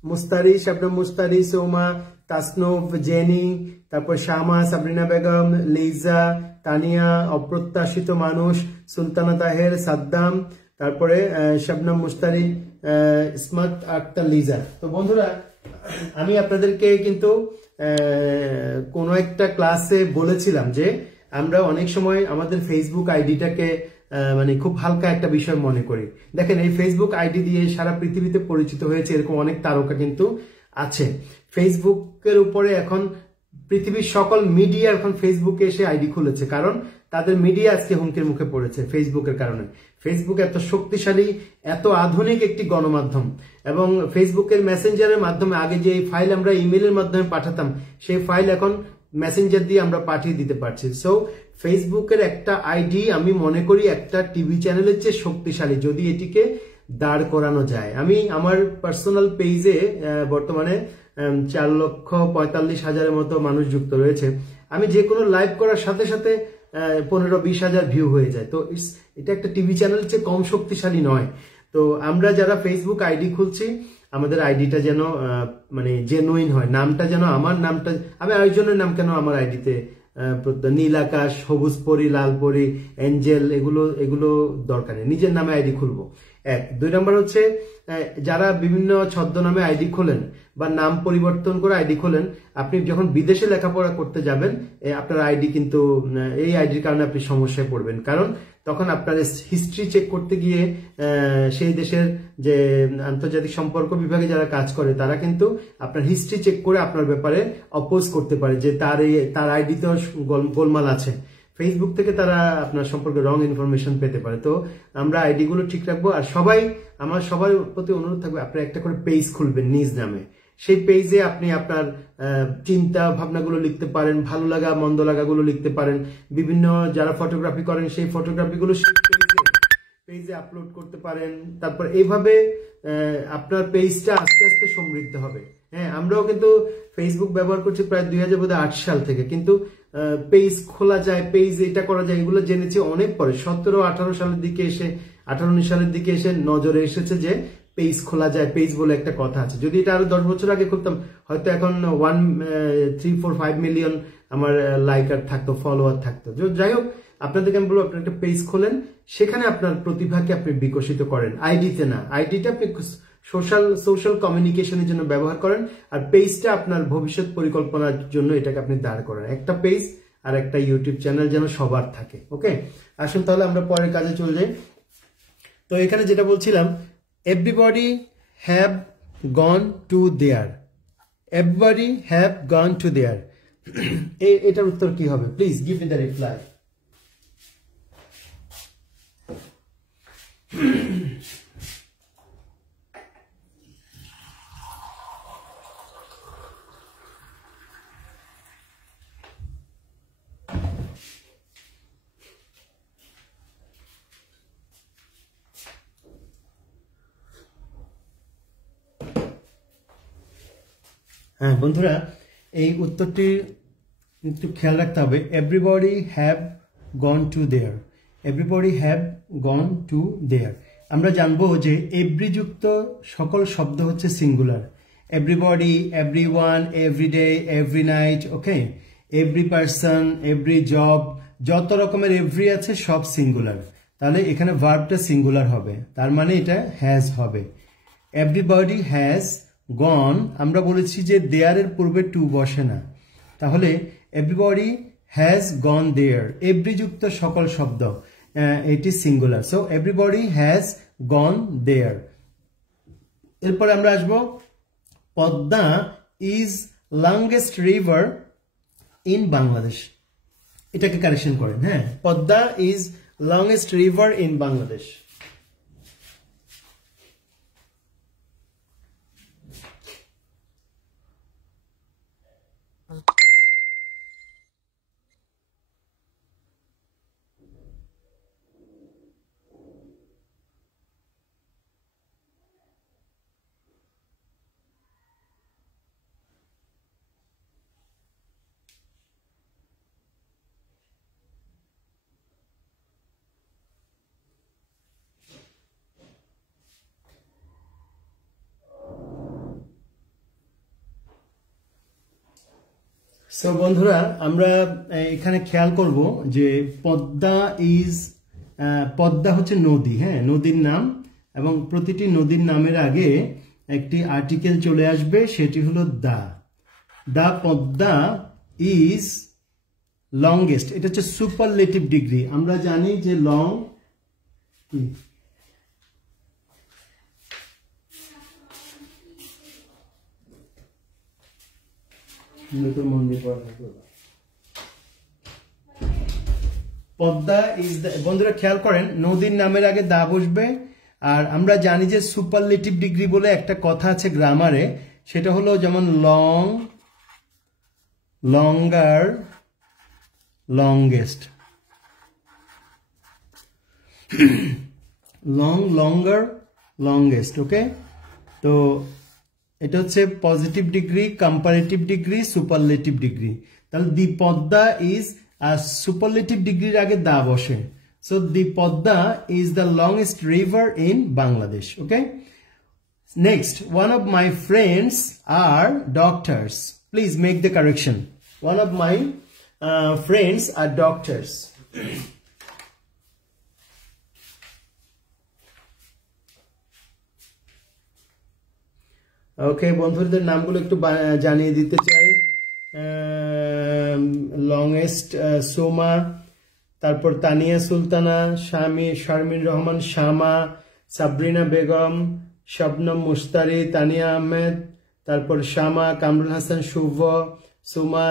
মুস্তারি, শাবনাম মুস্তারি, সোমা, তাসনুফ, জেনি, তারপর শামা, সাবরিনা বেগম, লিজা, তানিয়া, অপ্রত্যাশিত মানুষ, সুলতানা তাহের, সাদ্দাম, তারপরে শাবনাম মুস্তারি, ইসমাত আক্তার, লিজা। তো বন্ধুরা, আমি আপনাদেরকে কিন্তু কোনো একটা ক্লাসে বলেছিলাম যে আমরা অনেক সময় আমাদের ফেসবুক আইডিটাকে মানে খুব হালকা একটা বিষয় মনে করি। দেখেন, এই ফেসবুক আইডি দিয়ে সারা পৃথিবীতে পরিচিত হয়েছে এরকম অনেক তারকা কিন্তু আছে। ফেসবুকের উপরে এখন পৃথিবীর সকল মিডিয়া এখন ফেসবুকে এসে আইডি খুলেছে, কারণ তাদের মিডিয়া আজকে হুমকির মুখে পড়েছে ফেসবুকের কারণে। ফেসবুক এত শক্তিশালী, এত আধুনিক একটি গণমাধ্যম, এবং ফেসবুকের মেসেঞ্জারের মাধ্যমে আগে যে ফাইল আমরা ইমেলের মাধ্যমে পাঠাতাম, সেই ফাইল এখন মেসেঞ্জার দিয়ে আমরা পাঠিয়ে দিতে পারছি। সো ফেসবুকের একটা আইডি আমি মনে করি একটা টিভি চ্যানেলের চেয়ে শক্তিশালী, যদি এটিকে দাঁড় করানো যায়। আমি আমার পার্সোনাল পেজে বর্তমানে 4,45,000 মতো মানুষ যুক্ত রয়েছে। আমি যে কোনো লাইভ করার সাথে সাথে 15-20 হাজার ভিউ হয়ে যায়। তো এটা একটা টিভি চ্যানেলের চেয়ে কম শক্তিশালী নয়। তো আমরা যারা ফেসবুক আইডি খুলছি, আমাদের আইডিটা যেন মানে জেনুইন হয়, নামটা যেন আমার নামটা, আমি আরেকজনের নাম কেন আমার আইডিতে নীল আকাশ, সবুজ পরি, লাল পরি, এঞ্জেল, এগুলো দরকার নেই, নিজের নামে আইডি খুলবো। 1, 2 নম্বর হচ্ছে যারা বিভিন্ন ছদ্মনামে আইডি খোলেন বা নাম পরিবর্তন করে আইডি খোলেন, আপনি যখন বিদেশে লেখাপড়া করতে যাবেন আপনার আইডি কিন্তু এই আইডির কারণে আপনি সমস্যায় পড়বেন, কারণ তখন আপনার হিস্ট্রি চেক করতে গিয়ে সেই দেশের যে আন্তর্জাতিক সম্পর্ক বিভাগে যারা কাজ করে তারা কিন্তু আপনার হিস্ট্রি চেক করে আপনার ব্যাপারে অপোজ করতে পারে যে তার আইডিতে গোলমাল আছে। ফেসবুক থেকে তারা আপনার সম্পর্কে রং ইনফরমেশন পেতে পারে। তো আমরা আইডি গুলো ঠিক রাখবো। আর আমার সবার প্রতি অনুরোধ থাকবে, আপনি একটা করে পেজ খুলবেন নিজ নামে। সেই পেজে আপনি আপনার চিন্তা ভাবনাগুলো লিখতে পারেন, ভালো লাগা মন্দ লাগাগুলো লিখতে পারেন, বিভিন্ন যারা ফটোগ্রাফি করেন সেই ফটোগ্রাফিগুলো সেই পেজে আপলোড করতে পারেন। তারপর এইভাবে আপনার পেজটা আস্তে আস্তে সমৃদ্ধ হবে। হ্যাঁ, আমরাও কিন্তু ফেসবুক ব্যবহার করছি প্রায় 2008 সাল থেকে, কিন্তু পেজ খোলা যায়, পেজ এটা করা যায়, এগুলো জেনেছি অনেক পরে। 17-18 সালের দিকে এসে 18-19 সালের দিকে এসে নজরে এসেছে যে পেজ খোলা যায়, পেজ বলে একটা কথা আছে। যদি এটা আরো 10 বছর আগে করতাম, হয়তো এখন 1.345 মিলিয়ন আমার লাইকার থাকতো, ফলোয়ার থাকতো। যাই হোক, আপনাদেরকে আমি বলবো, আপনার একটা পেজ খোলেন, সেখানে আপনার প্রতিভাকে আপনি বিকশিত করেন, আইডিতে না। আইডিটা আপনি সোশ্যাল কমিউনিকেশনের জন্য ব্যবহার করেন, আর পেজটা আপনার ভবিষ্যৎ পরিকল্পনার জন্য এটাকে আপনি দাঁড় করেন। একটা পেজ আর একটা ইউটিউব চ্যানেল যেন সবার থাকে। ওকে, আসুন তাহলে আমরা পরের কাজে চলে যাই। তো এখানে যেটা বলছিলাম, everybody have gone to there, everybody have gone to there, এটার উত্তর কি হবে? Please give me the reply. হ্যাঁ বন্ধুরা, এই উত্তরটি একটু খেয়াল রাখতে হবে। Everybody have gone to there, everybody have gone to there. আমরা জানবো যে এভরি যুক্ত সকল শব্দ হচ্ছে singular. Everybody, everyone, everyday, every night, okay, every person, every job, যত রকমের এভরি আছে সব সিঙ্গুলার। তাহলে এখানে ভার্বটা সিঙ্গুলার হবে, তার মানে এটা হ্যাজ হবে। এভরিবডি হ্যাজ গন, আমরা বলেছি যে দেয়ারের পূর্বে টু বসে না, তাহলে everybody has gone there, every যুক্ত সকল শব্দ, এটি singular. So everybody has gone there. এরপরে আমরা আসবো Padma is longest river in Bangladesh. এটাকে কারেকশন করেন। হ্যাঁ, Padma is longest river in Bangladesh. So বন্ধুরা, আমরা এখানে খেয়াল করব যে পদ্মা হচ্ছে নদী। হ্যাঁ, নদীর নাম, এবং প্রতিটি নদীর নামের আগে একটি আর্টিকেল চলে আসবে, সেটি হলো দা পদ্মা ইজ লংগেস্ট। এটা হচ্ছে সুপারলেটিভ ডিগ্রি। আমরা জানি যে লং পদ্মা ইজ, বন্ধুরা খেয়াল করেন, নদীর নামের আগে দা বসবে। আর আমরা জানি যে সুপারলেটিভ ডিগ্রি বলে একটা কথা আছে গ্রামারে, সেটা হলো যেমন long, longer, longest. Long, longer, longest. Okay, তো এটা হচ্ছে positive degree, comparative degree, superlative degree. তাহলে দি পদ্মা ইজ, আর সুপারলেটিভ ডিগ্রির আগে দা বসে। So the Padma is the longest river in Bangladesh. Okay, next, one of my friends are doctors. Please make the correction. One of my friends are doctors. Okay, বন্ধুদের নামগুলো একটু জানিয়ে দিতে চাই। লংগেস্ট সোমা, তারপর তানিয়া সুলতানা, শারমিন রহমান শামা, সাবরিনা বেগম, শবনম মুস্তারি, তানিয়া আহমেদ, তারপর শামা, কামরুল হাসান শুভ, সুমা,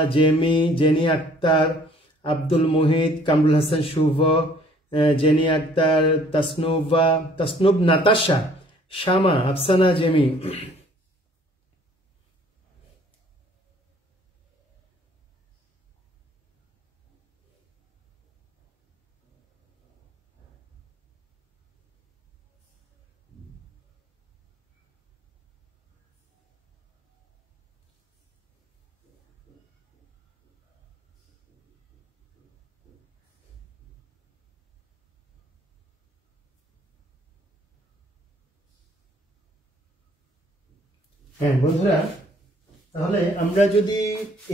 জেনি আক্তার, আব্দুল মুহিত, কামরুল হাসান শুভ, জেনি আক্তার, তসনুব, নাতাশা, শামা, আফসানা, জেমি। হ্যাঁ বন্ধুরা, তাহলে আমরা যদি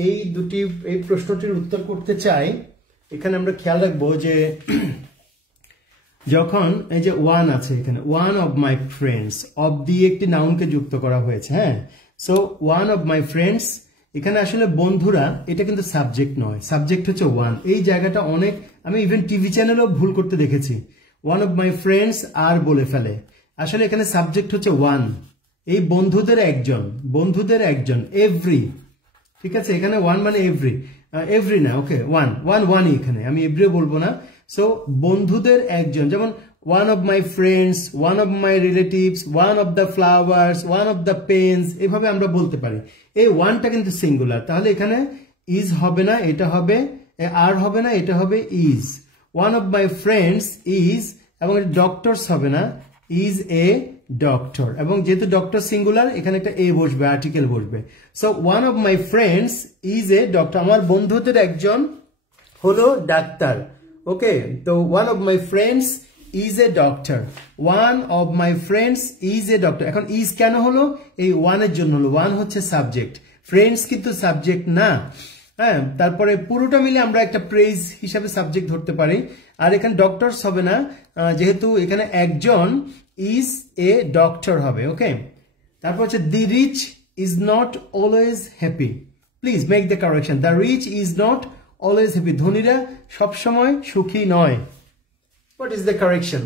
এই প্রশ্নটির উত্তর করতে চাই, এখানে আমরা খেয়াল রাখবো যে যখন এই যে ওয়ান আছে এখানে, one of my friends, of দিয়ে একটি নাউনকে যুক্ত করা হয়েছে। হ্যাঁ, so one of my friends, এখানে আসলে বন্ধুরা এটা কিন্তু সাবজেক্ট নয়, সাবজেক্ট হচ্ছে ওয়ান। এই জায়গাটা অনেক, আমি ইভেন টিভি চ্যানেলও ভুল করতে দেখেছি। ওয়ান অফ মাই ফ্রেন্ডস আর বলে ফেলে, আসলে এখানে সাবজেক্ট হচ্ছে ওয়ান। এই বন্ধুদের একজন, এভরি। ঠিক আছে, এখানে ওয়ান মানে এভরি না। ওকে, ওয়ানই এখানে, আমি এভরিও বলবো না। সো বন্ধুদের একজন, যেমন one of my friends, one of my relatives, one of the flowers, one of the pens, এভাবে আমরা বলতে পারি। এই ওয়ানটা কিন্তু সিঙ্গুলার, তাহলে এখানে ইজ হবে না, এটা হবে আর হবে না, এটা হবে is. One of my friends is, এবং ডক্টরস হবে না, ইজ এ ডক্টর, এবং যেহেতু ডক্টর সিঙ্গুলার এখানে একটা এ বসবে, আর্টিকেল বসবে। So one of my friends is a doctor, আমার বন্ধুদের একজন হলো ডাক্তার। ওকে, তো one of my friends is a doctor, one of my friends is a doctor. এখন ইজ কেন হলো? এই ওয়ানের জন্য হলো, ওয়ান হচ্ছে সাবজেক্ট, ফ্রেন্ডস কিন্তু সাবজেক্ট না। হ্যাঁ, তারপরে পুরোটা মিলে আমরা একটা প্রেজ হিসাবে সাবজেক্ট ধরতে পারি। আর এখানে ডক্টরস হবে না, যেহেতু এখানে একজন, ইজ এ ডক্টর হবে। ওকে, তারপর হচ্ছে the rich is not always happy. Please make the correction. The rich is not always happy, ধনীরা সবসময় সুখী নয়। What is the correction?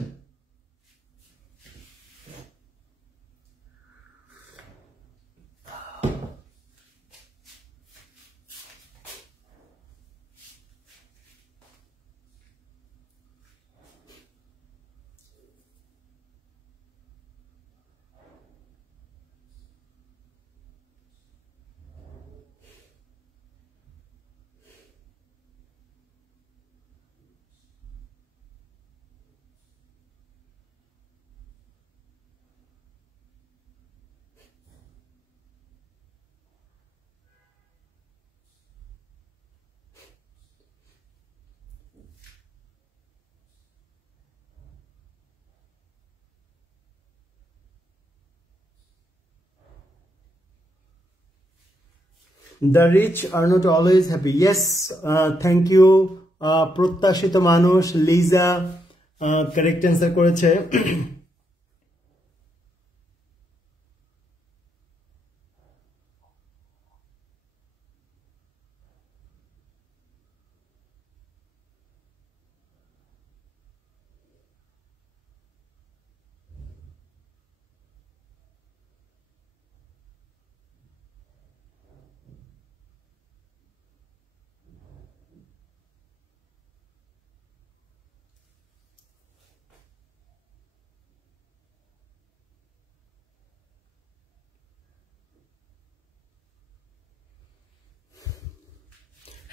The rich are not always happy. Yes, thank you. প্রত্যাশিত মানুষ লিজা কারেক্ট অ্যান্সার করেছে।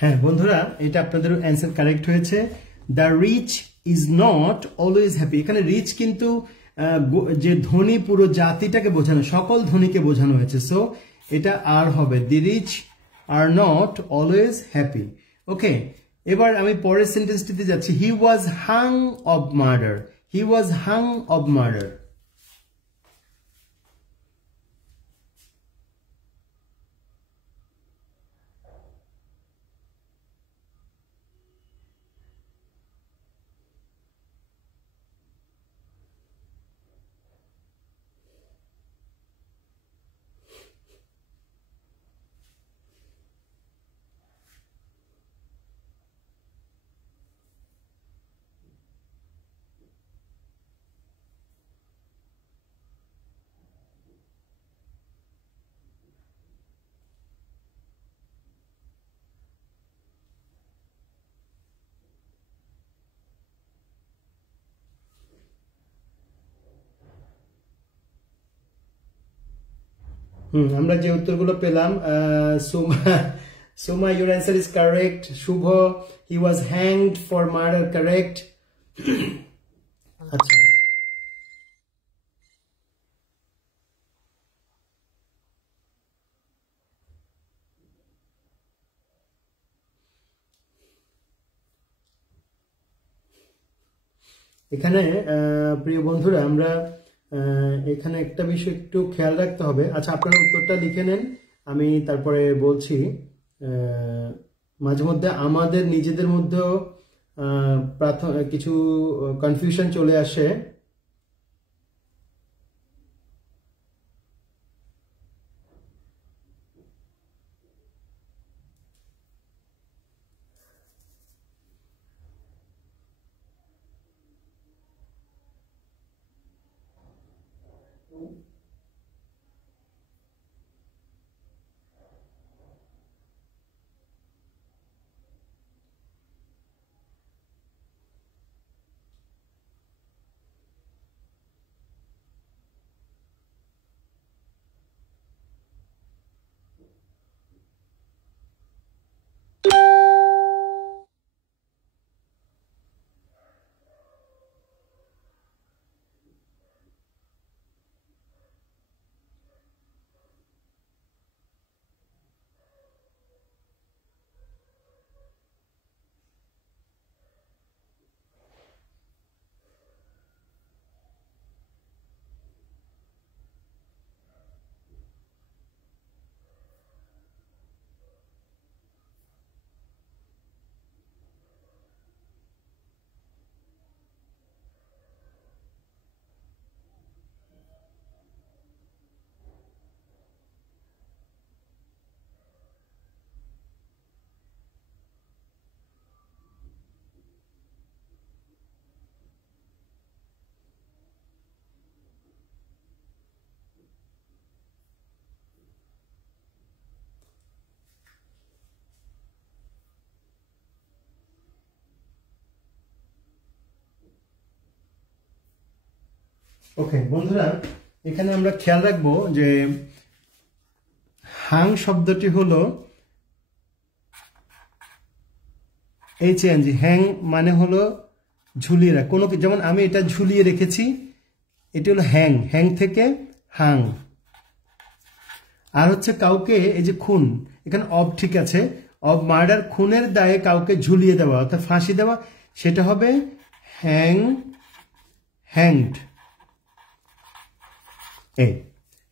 হ্যাঁ বন্ধুরা, এটা আপনাদের অ্যান্সার কারেক্ট হয়েছে। The rich is not always happy. এখানে রিচ কিন্তু যে ধনী পুরো জাতিটাকে বোঝানো, সকল ধনীকে বোঝানো হয়েছে। সো এটা আর হবে, the rich are not always happy. Okay, এবার আমি পরের সেন্টেন্সটিতে যাচ্ছি। হি ওয়াজ Hang of murder. He was Hang of murder. আমরা যে উত্তরগুলো পেলাম, Soma your answer is correct. Shubho, he was hanged for murder, correct. আচ্ছা, এখানে প্রিয় বন্ধুরা, আমরা এখানে একটা বিষয় একটু খেয়াল রাখতে হবে। আচ্ছা, আপনারা উত্তরটা লিখে নেন, আমি তারপরে বলছি। মাঝে মধ্যে আমাদের নিজেদের মধ্যেও কিছু কনফিউশন চলে আসে। ওকে বন্ধুরা, এখানে আমরা খেয়াল রাখবো যে হাং শব্দটি হলো HANG। হ্যাং মানে হলো ঝুলিয়ে রাখা কোনো, যেমন আমি এটা ঝুলিয়ে রেখেছি, এটি হলো হ্যাং, হ্যাং থেকে হাং। আর হচ্ছে কাউকে, এই যে খুন, এখানে অব ঠিক আছে, অব মার্ডার, খুনের দায়ে কাউকে ঝুলিয়ে দেওয়া অর্থাৎ ফাঁসি দেওয়া, সেটা হবে hang, hanged.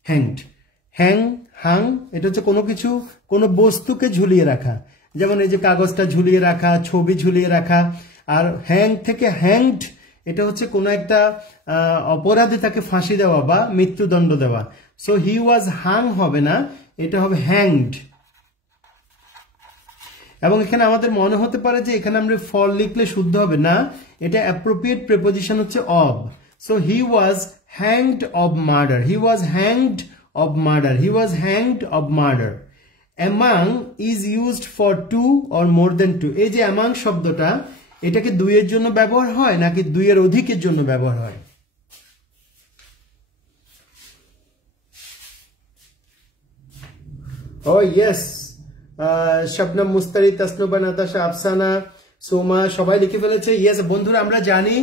Hanged, hang Hang এটা হচ্ছে কোনো কিছু কোনো বস্তুকে ঝুলিয়ে রাখা, যেমন এই যে কাগজটা ঝুলিয়ে রাখা, ছবি ঝুলিয়ে রাখা। আর হ্যাং থেকে হ্যাংড এটা হচ্ছে কোনো একটা অপরাধে তাকে ফাঁসি দেওয়া বা মৃত্যুদণ্ড দেওয়া। সো হি ওয়াজ হাং হবে না, এটা হবে হ্যাংড। এবং এখানে আমাদের মনে হতে পারে যে এখানে আমরা ফর লিখলে শুদ্ধ হবে না, এটা অ্যাপ্রোপ্রিয়েট প্রিপোজিশন হচ্ছে of. So he was hanged of murder, he was hanged of murder, he was hanged of murder. Among is used for two or more than two. এই যে অ্যামাং শব্দটা এটা কি দুইয়ের জন্য ব্যবহার হয় নাকি দুইয়ের অধিকের জন্য ব্যবহার হয়? ও ইয়েস, শবনম, মুস্তারি, তাসনুবা, নাতাশা, আফসানা, সোমা সবাই লিখে ফেলেছে। ইয়েস বন্ধুরা, আমরা জানি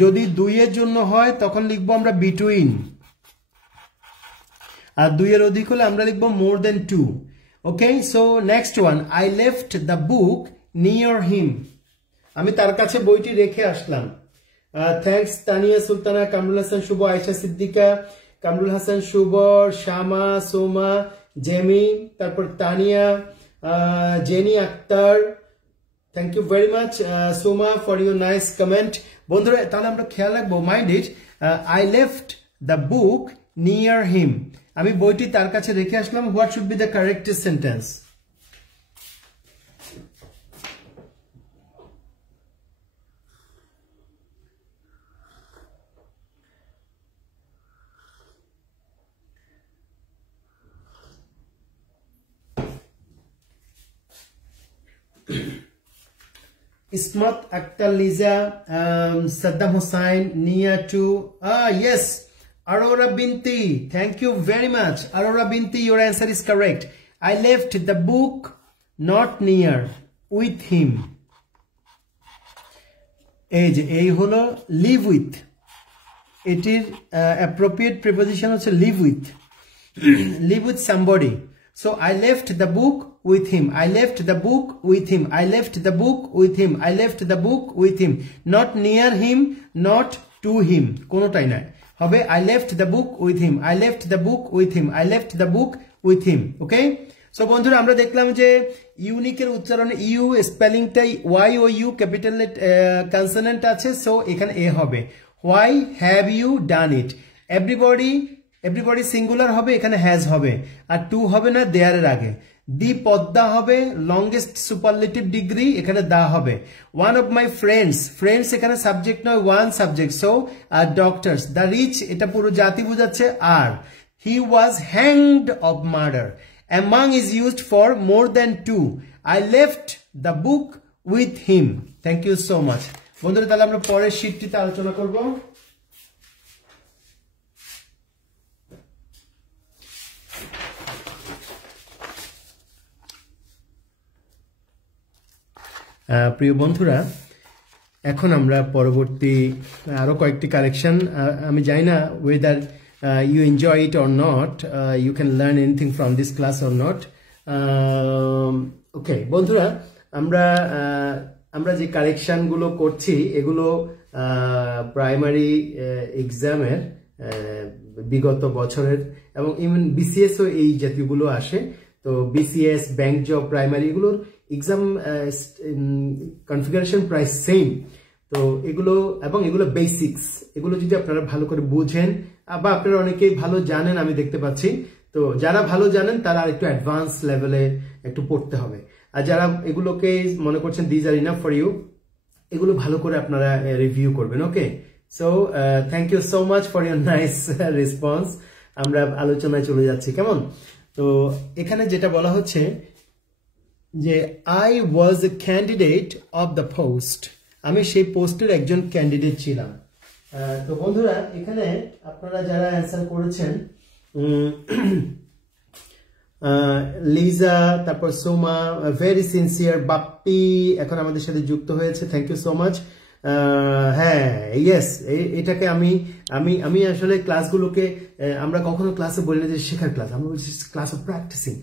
যদি দুইয়ের জন্য হয় তখন লিখবো আমরা বিটুইন, আর দুইয়ের অধিক হলে আমরা লিখবো more than two. Okay, so next one, I left the book near him. আমি তার কাছে বইটি রেখে আসলাম। থ্যাংকস তানিয়া সুলতানা, কামরুল হাসান শুভ, আয়েশা সিদ্দিকা, কামরুল হাসান শুভ, শামা, সোমা, জেমি, তারপর Tania, Jeni Akter. Thank you very much Soma for your nice comment. বন্ধুরা তাহলে আমরা খেয়াল রাখবো, mind it, I left the book near him, আমি বইটি তার কাছে রেখে আসলাম। What should be the correct sentence? Ismat Akhtar, Liza, Saddam Hussain, near to, yes, Aurora Binti, thank you very much. Aurora Binti, your answer is correct. I left the book not near, with him. এই হলো live with, এটির appropriate preposition হচ্ছে live with, live with somebody. So I left the book with him, I left the book with him, I left the book with him, I left the book with him, not near him, not to him, কোনোটাই নয়, হবে I left the book with him, I left the book with him, I left the book with him. Okay, so বন্ধুরা আমরা দেখলাম যে ইউনিকের উচ্চারণে ইউ স্পেলিংটাই Y O U capital consonant আছে, সো এখানে এ হবে। Why have you done it, everybody singular হবে, এখানে হ্যাজ হবে, আর টু হবে না দেয়ারের আগে। দি পদ্মা হবে লংগেস্ট সুপারলেটিভ ডিগ্রি, এখানে দা হবে। One of my friends, friends এখানে সাবজেক্ট নয়, one subject, so are doctors. The rich এটা পুরো জাতি বোঝাচ্ছে are. He was hanged of murder. Among is used for more than two. I left the book with him. Thank you so much বন্ধুরা। তাহলে আমরা পরের শীটটিতে আলোচনা করব। প্রিয় বন্ধুরা, এখন আমরা পরবর্তী আরো কয়েকটি কালেকশন, আমি জানি না whether you enjoy it or not, you can learn anything from this class or not. Okay বন্ধুরা, আমরা যে কালেকশনগুলো করছি এগুলো প্রাইমারি এক্সামের বিগত বছরের, এবং ইভেন বিসিএস ও এই জাতীয়গুলো আসে। তো বিসিএস, ব্যাংক জব, প্রাইমারি এগুলোর এক্সাম কনফিগারেশন প্রায় সেম। তো এগুলো এবং এগুলো বেসিক্স, এগুলো যদি আপনারা ভালো করে বুঝেন বা আপনারা অনেকেই ভালো জানেন আমি দেখতে পাচ্ছি, তো যারা ভালো জানেন তারা আর একটু অ্যাডভান্স লেভেলে একটু পড়তে হবে। আর যারা এগুলোকে মনে করছেন these are enough for you, এগুলো ভালো করে আপনারা রিভিউ করবেন। Okay, so thank you so much for your nice response. আমরা আলোচনায় চলে যাচ্ছি, কেমন? তো এখানে যেটা বলা হচ্ছে যে I was a candidate of the post, আমি সেই পোস্টের একজন ক্যান্ডিডেট ছিলাম। তো বন্ধুরা এখানে আপনারা যারা অ্যান্সার করেছেন, লিজা, তারপর সোমা, ভেরি সিনসিয়ার, বাপ্পি এখন আমাদের সাথে যুক্ত হয়েছে, থ্যাংক ইউ সো মাচ। হ্যাঁ, ইয়েস, এটাকে আমি আসলে ক্লাসগুলোকে আমরা কখনো ক্লাসে বলি না যে শেখার ক্লাস, আমরা বলছি class of practising.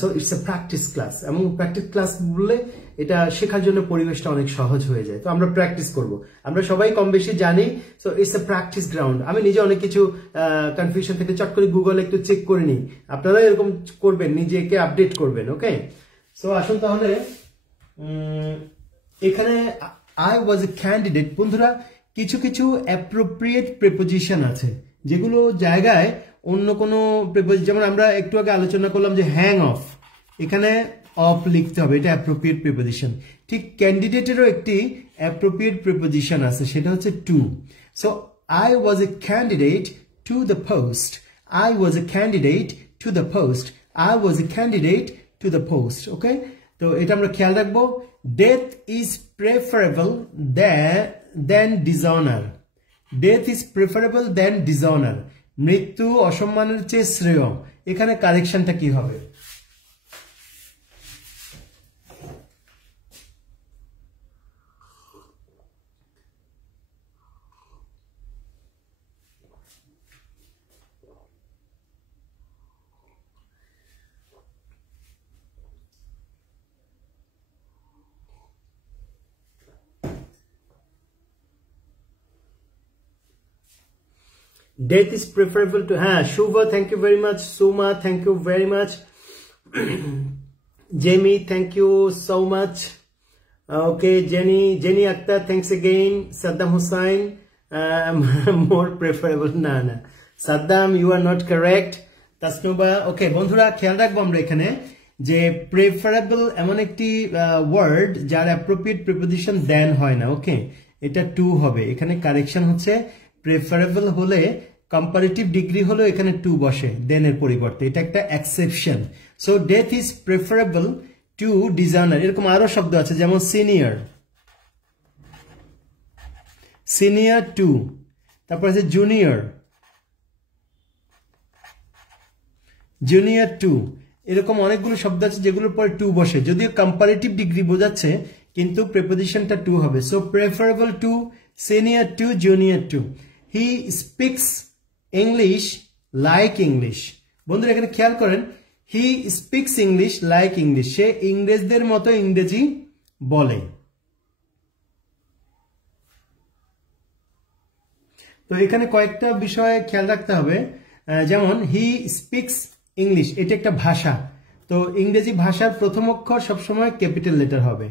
So it's a practice class, এবং প্র্যাকটিস ক্লাস বললে এটা শেখার জন্য পরিবেশটা অনেক সহজ হয়ে যায়। তো আমরা প্র্যাকটিস করব, আমরা সবাই কম বেশি জানি। So it's a practice ground. আমি নিজে অনেক কিছু কনফিউশন থেকে চট করে গুগলে একটু চেক করে নিই, আপনারা এরকম করবেন, নিজেকে আপডেট করবেন। ওকে, সো আসুন তাহলে এখানে আই ওয়াজ এ ক্যান্ডিডেট। বন্ধুরা, কিছু কিছু অ্যাপ্রোপ্রিয়েট প্রিপোজিশন আছে যেগুলো জায়গায় অন্য কোনো প্রিপোজিশন, যেমন আমরা একটু আগে আলোচনা করলাম যে হ্যাং অফ, এখানে অফ লিখতে হবে, এটা অ্যাপ্রোপ্রিয়েট প্রিপোজিশন। ঠিক ক্যান্ডিডেটেরও একটি অ্যাপ্রোপ্রিয়েট প্রিপোজিশন আছে, সেটা হচ্ছে to. So I was a candidate to the post, I was a candidate to the post, I was a candidate to the post. Okay, তো এটা আমরা খেয়াল রাখবো। Death is preferable than dishonour, death is preferable than dishonour, মৃত্যু অসম্মানের চেয়ে শ্রেয়। এখানে কারেকশনটা কি হবে? Death is preferable to, হ্যাঁ Shuva, thank you very much. Suma, thank you very much. Jemi, thank you so much. Okay, Jeni Akter, thanks again. Saddam Hussain, more preferable, না না Saddam, you are not correct. Tasnuba, okay বন্ধুরা খেয়াল রাখবো আমরা এখানে যে প্রেফারেবল এমন একটি ওয়ার্ড যার অ্যাপ্রোপ্রিয়েট প্রিপোজিশন দেন হয় না। ওকে, এটা টু হবে, এখানে কারেকশন হচ্ছে প্রেফারেবল হলে কম্পারেটিভ ডিগ্রি হলো এখানে টু বসে দেনের পরিবর্তে, এটা একটা exception. So death is preferable to dishonour. এরকম আরো শব্দ আছে, যেমন সিনিয়র, সিনিয়র টু, তারপর আছে জুনিয়র, জুনিয়র টু। এরকম অনেকগুলো শব্দ আছে যেগুলোর পরে টু বসে, যদিও কম্পারেটিভ ডিগ্রি বোঝাচ্ছে কিন্তু প্রিপোজিশনটা টু হবে। So preferable to, senior to, junior to. He speaks English like English. বন্ধুরা এখানে খেয়াল করেন, he speaks English like English, সে ইংরেজদের মতো ইংরেজি বলে। তো এখানে কয়েকটা বিষয় খেয়াল রাখতে হবে, যেমন হি স্পিক্স ইংলিশ, এটা একটা ভাষা, তো ইংরেজি ভাষার প্রথম অক্ষর সবসময় ক্যাপিটাল লেটার হবে।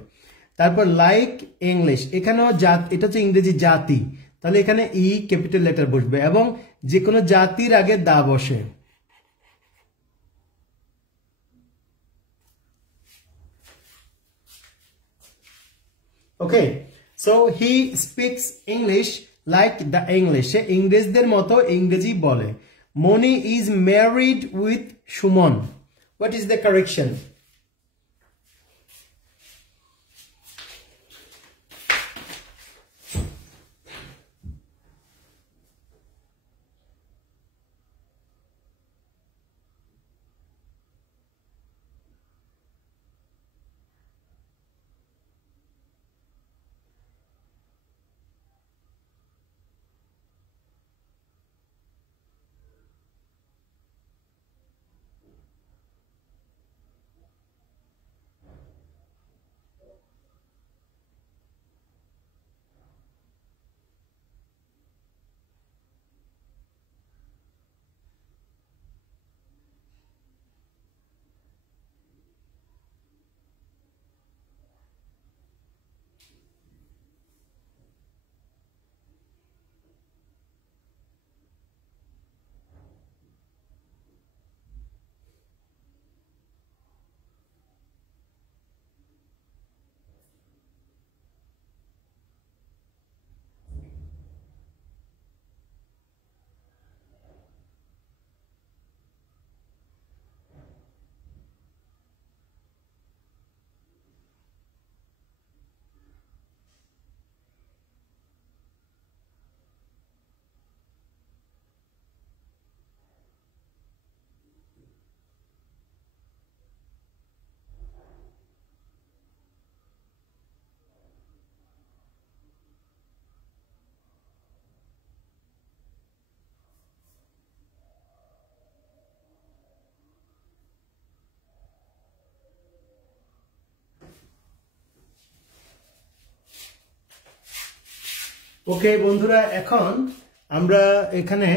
তারপর লাইক ইংলিশ, এখানেও এটা হচ্ছে ইংরেজি জাতি, তাহলে এখানে ই ক্যাপিটাল লেটার বসবে, এবং যে কোনো জাতির আগে দা বসে। Okay, so he speaks English like the English, সে ইংরেজদের মতো ইংরেজি বলে। Moni is married with Sumon, what is the correction? Okay বন্ধুরা, এখন আমরা এখানে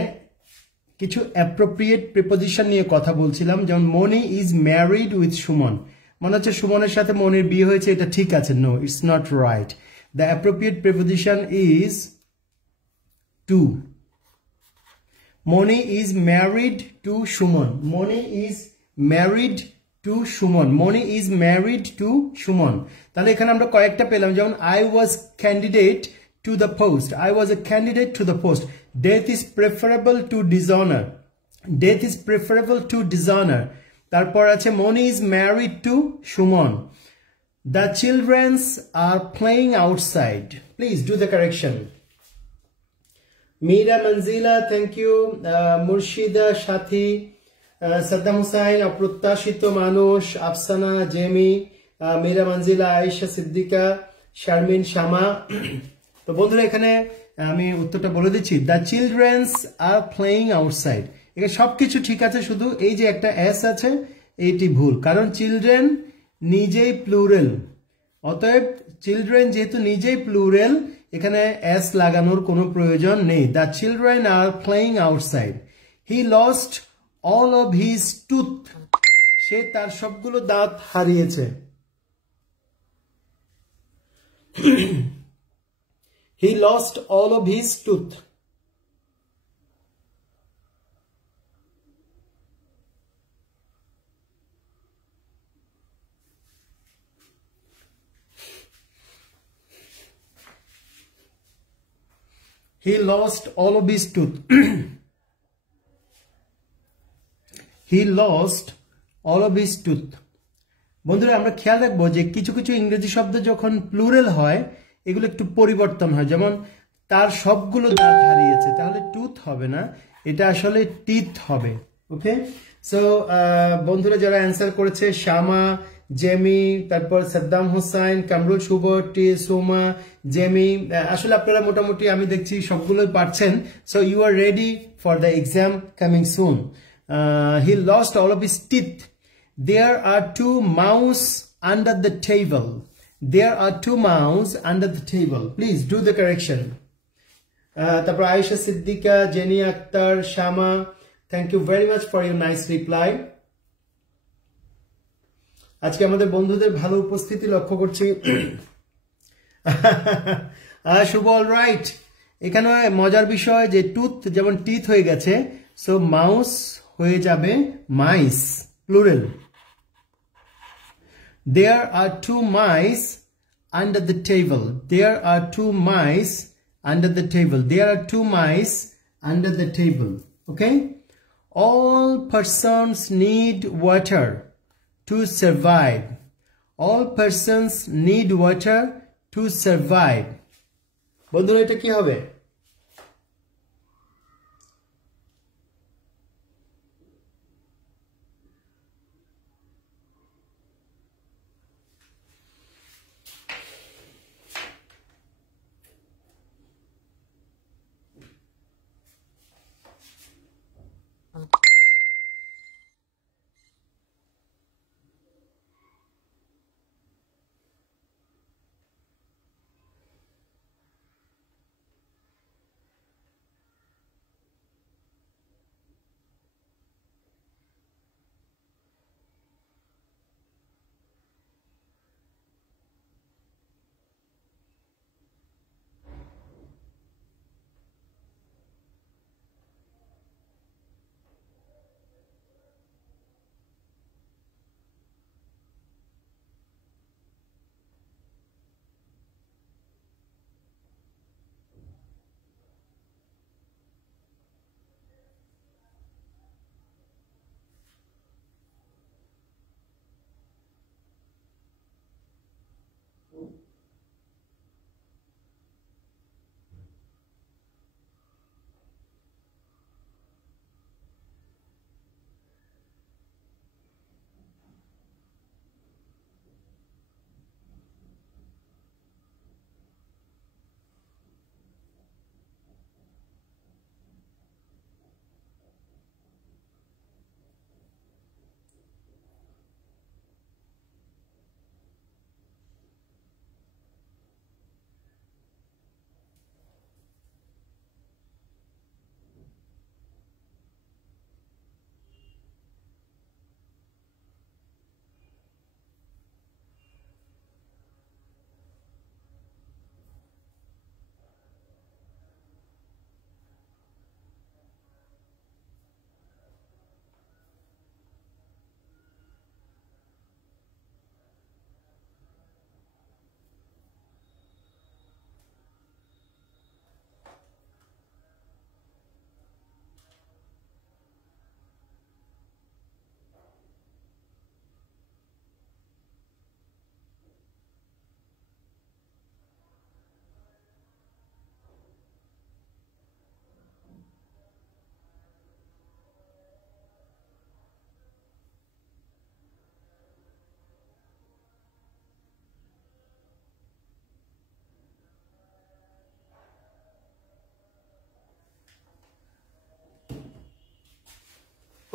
কিছু অ্যাপ্রোপ্রিয়েট প্রিপোজিশন নিয়ে কথা বলছিলাম, যেমন মনি ইজ ম্যারিড উইথ সুমন। মনে হচ্ছে সুমনের সাথে মনির বিয়ে হয়েছে, এটা ঠিক আছে? No, it's not right. The appropriate preposition is to. Moni is married to Sumon. Moni is married to Sumon. Moni is married to Sumon. তাহলে এখানে আমরা কয়েকটা পেলাম, যেমন I was candidate to the post. I was a candidate to the post. Death is preferable to dishonour. Death is preferable to dishonour. তারপর আছে Moni is married to Sumon. The childrens are playing outside. Please do the correction. Meera Manzila, thank you. Murshida Shathi, Saddam Hussain, Aprottashito Manush, Afsana, Jamie, Meera Manzila, Aisha Siddiqa, Sharmin Shama. তো বন্ধুরা এখানে আমি উত্তরটা বলে দিচ্ছি, the childrens are playing outside. এখানে সবকিছু ঠিক আছে, শুধু এই যে একটা এস আছে এইটি ভুল, কারণ চিলড্রেন নিজেই প্লুরাল। অতএব চিলড্রেন যেহেতু নিজেই প্লুরাল, এখানে এস লাগানোর কোনো প্রয়োজন নেই। The children are playing outside. He lost all of his tooth. সে তার সবগুলো দাঁত হারিয়েছে। He lost all of his tooth. He lost all of his tooth. He lost all of his tooth. বন্ধুরা আমরা খেয়াল রাখবো যে কিছু কিছু ইংরেজি শব্দ যখন প্লুরাল হয় এগুলো একটু পরিবর্তন হয়, যেমন তার সবগুলো দাঁত হারিয়েছে, তাহলে টুথ হবে না, এটা আসলে টিথ হবে। ওকে, সো বন্ধুরা যারা অ্যান্সার করেছে, শ্যামা, জেমি, তারপর সাদ্দাম হোসাইন, কামরুল শুভ, টি সোমা, জেমি, আসলে আপনারা মোটামুটি আমি দেখছি সবগুলোই পারছেন। So you are ready for the exam coming soon. He lost all of his teeth. There are two mouse under the table. There are two mouse under the table. Please do the correction. তারপর Ayesha Siddika, Jeni Akter, Shama, thank you very much for your nice reply. আজকে আমাদের বন্ধুদের ভালো উপস্থিতি লক্ষ্য করছি। শুভ, অল রাইট। এখানে মজার বিষয় যে টুথ যেমন টিথ হয়ে গেছে, সো মাউস হয়ে যাবে মাইস, plural. There are two mice under the table. There are two mice under the table. There are two mice under the table. Okay? All persons need water to survive. All persons need water to survive. বন্ধুরা এটা কি হবে?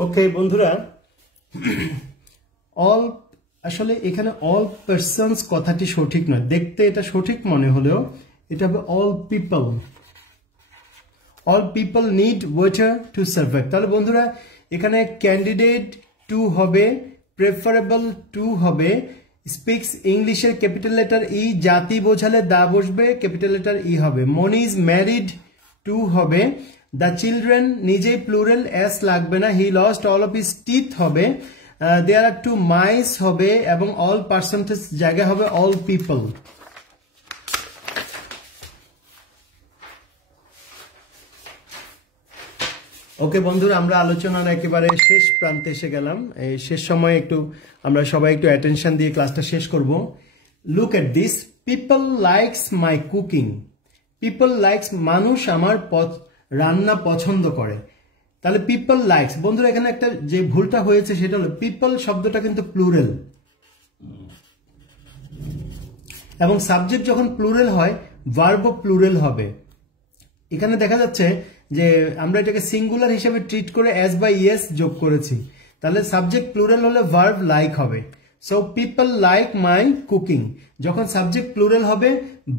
ওকে বন্ধুরা, অল আসলে এখানে অল পারসনস কথাটি সঠিক নয়, দেখতে এটা সঠিক মনে হলেও এটা হবে all people. All people need water to survive. তাহলে বন্ধুরা এখানে ক্যান্ডিডেট টু হবে, প্রেফারেবল টু হবে, স্পিক্স ইংলিশের ক্যাপিটাল লেটার ই, জাতি বোঝালে দা বসবে, ক্যাপিটাল লেটার ই হবে। মনি ইজ ম্যারিড টু হবে, দ্য চিলড্রেন নিজেই প্লুরাল, এস লাগবে না। হি lost all of his teeth হবে, দেয়ার আর টু মাইস হবে, এবং অল পার্সেন্টেজ জায়গা হবে অল পিপল। ওকে বন্ধুরা, আমরা আলোচনার একেবারে শেষ প্রান্তে এসে গেলাম। এই শেষ সময়ে একটু আমরা সবাই একটু অ্যাটেনশন দিয়ে ক্লাসটা শেষ করব। Look at this, people likes my cooking. People likes, মানুষ আমার রান্না পছন্দ করে। তাহলে পিপল লাইকস, বন্ধুরা এখানে একটা যে ভুলটা হয়েছে সেটা হলো পিপল শব্দটা কিন্তু প্লুরাল, এবং সাবজেক্ট যখন প্লুরাল হয় ভার্বও প্লুরাল হবে। এখানে দেখা যাচ্ছে যে আমরা এটাকে সিঙ্গুলার হিসেবে ট্রিট করে এস বাই ইয়েস যোগ করেছি, তাহলে সাবজেক্ট প্লুরাল হলে ভার্ব লাইক হবে। So people like my cooking, যখন সাবজেক্ট প্লুরাল হবে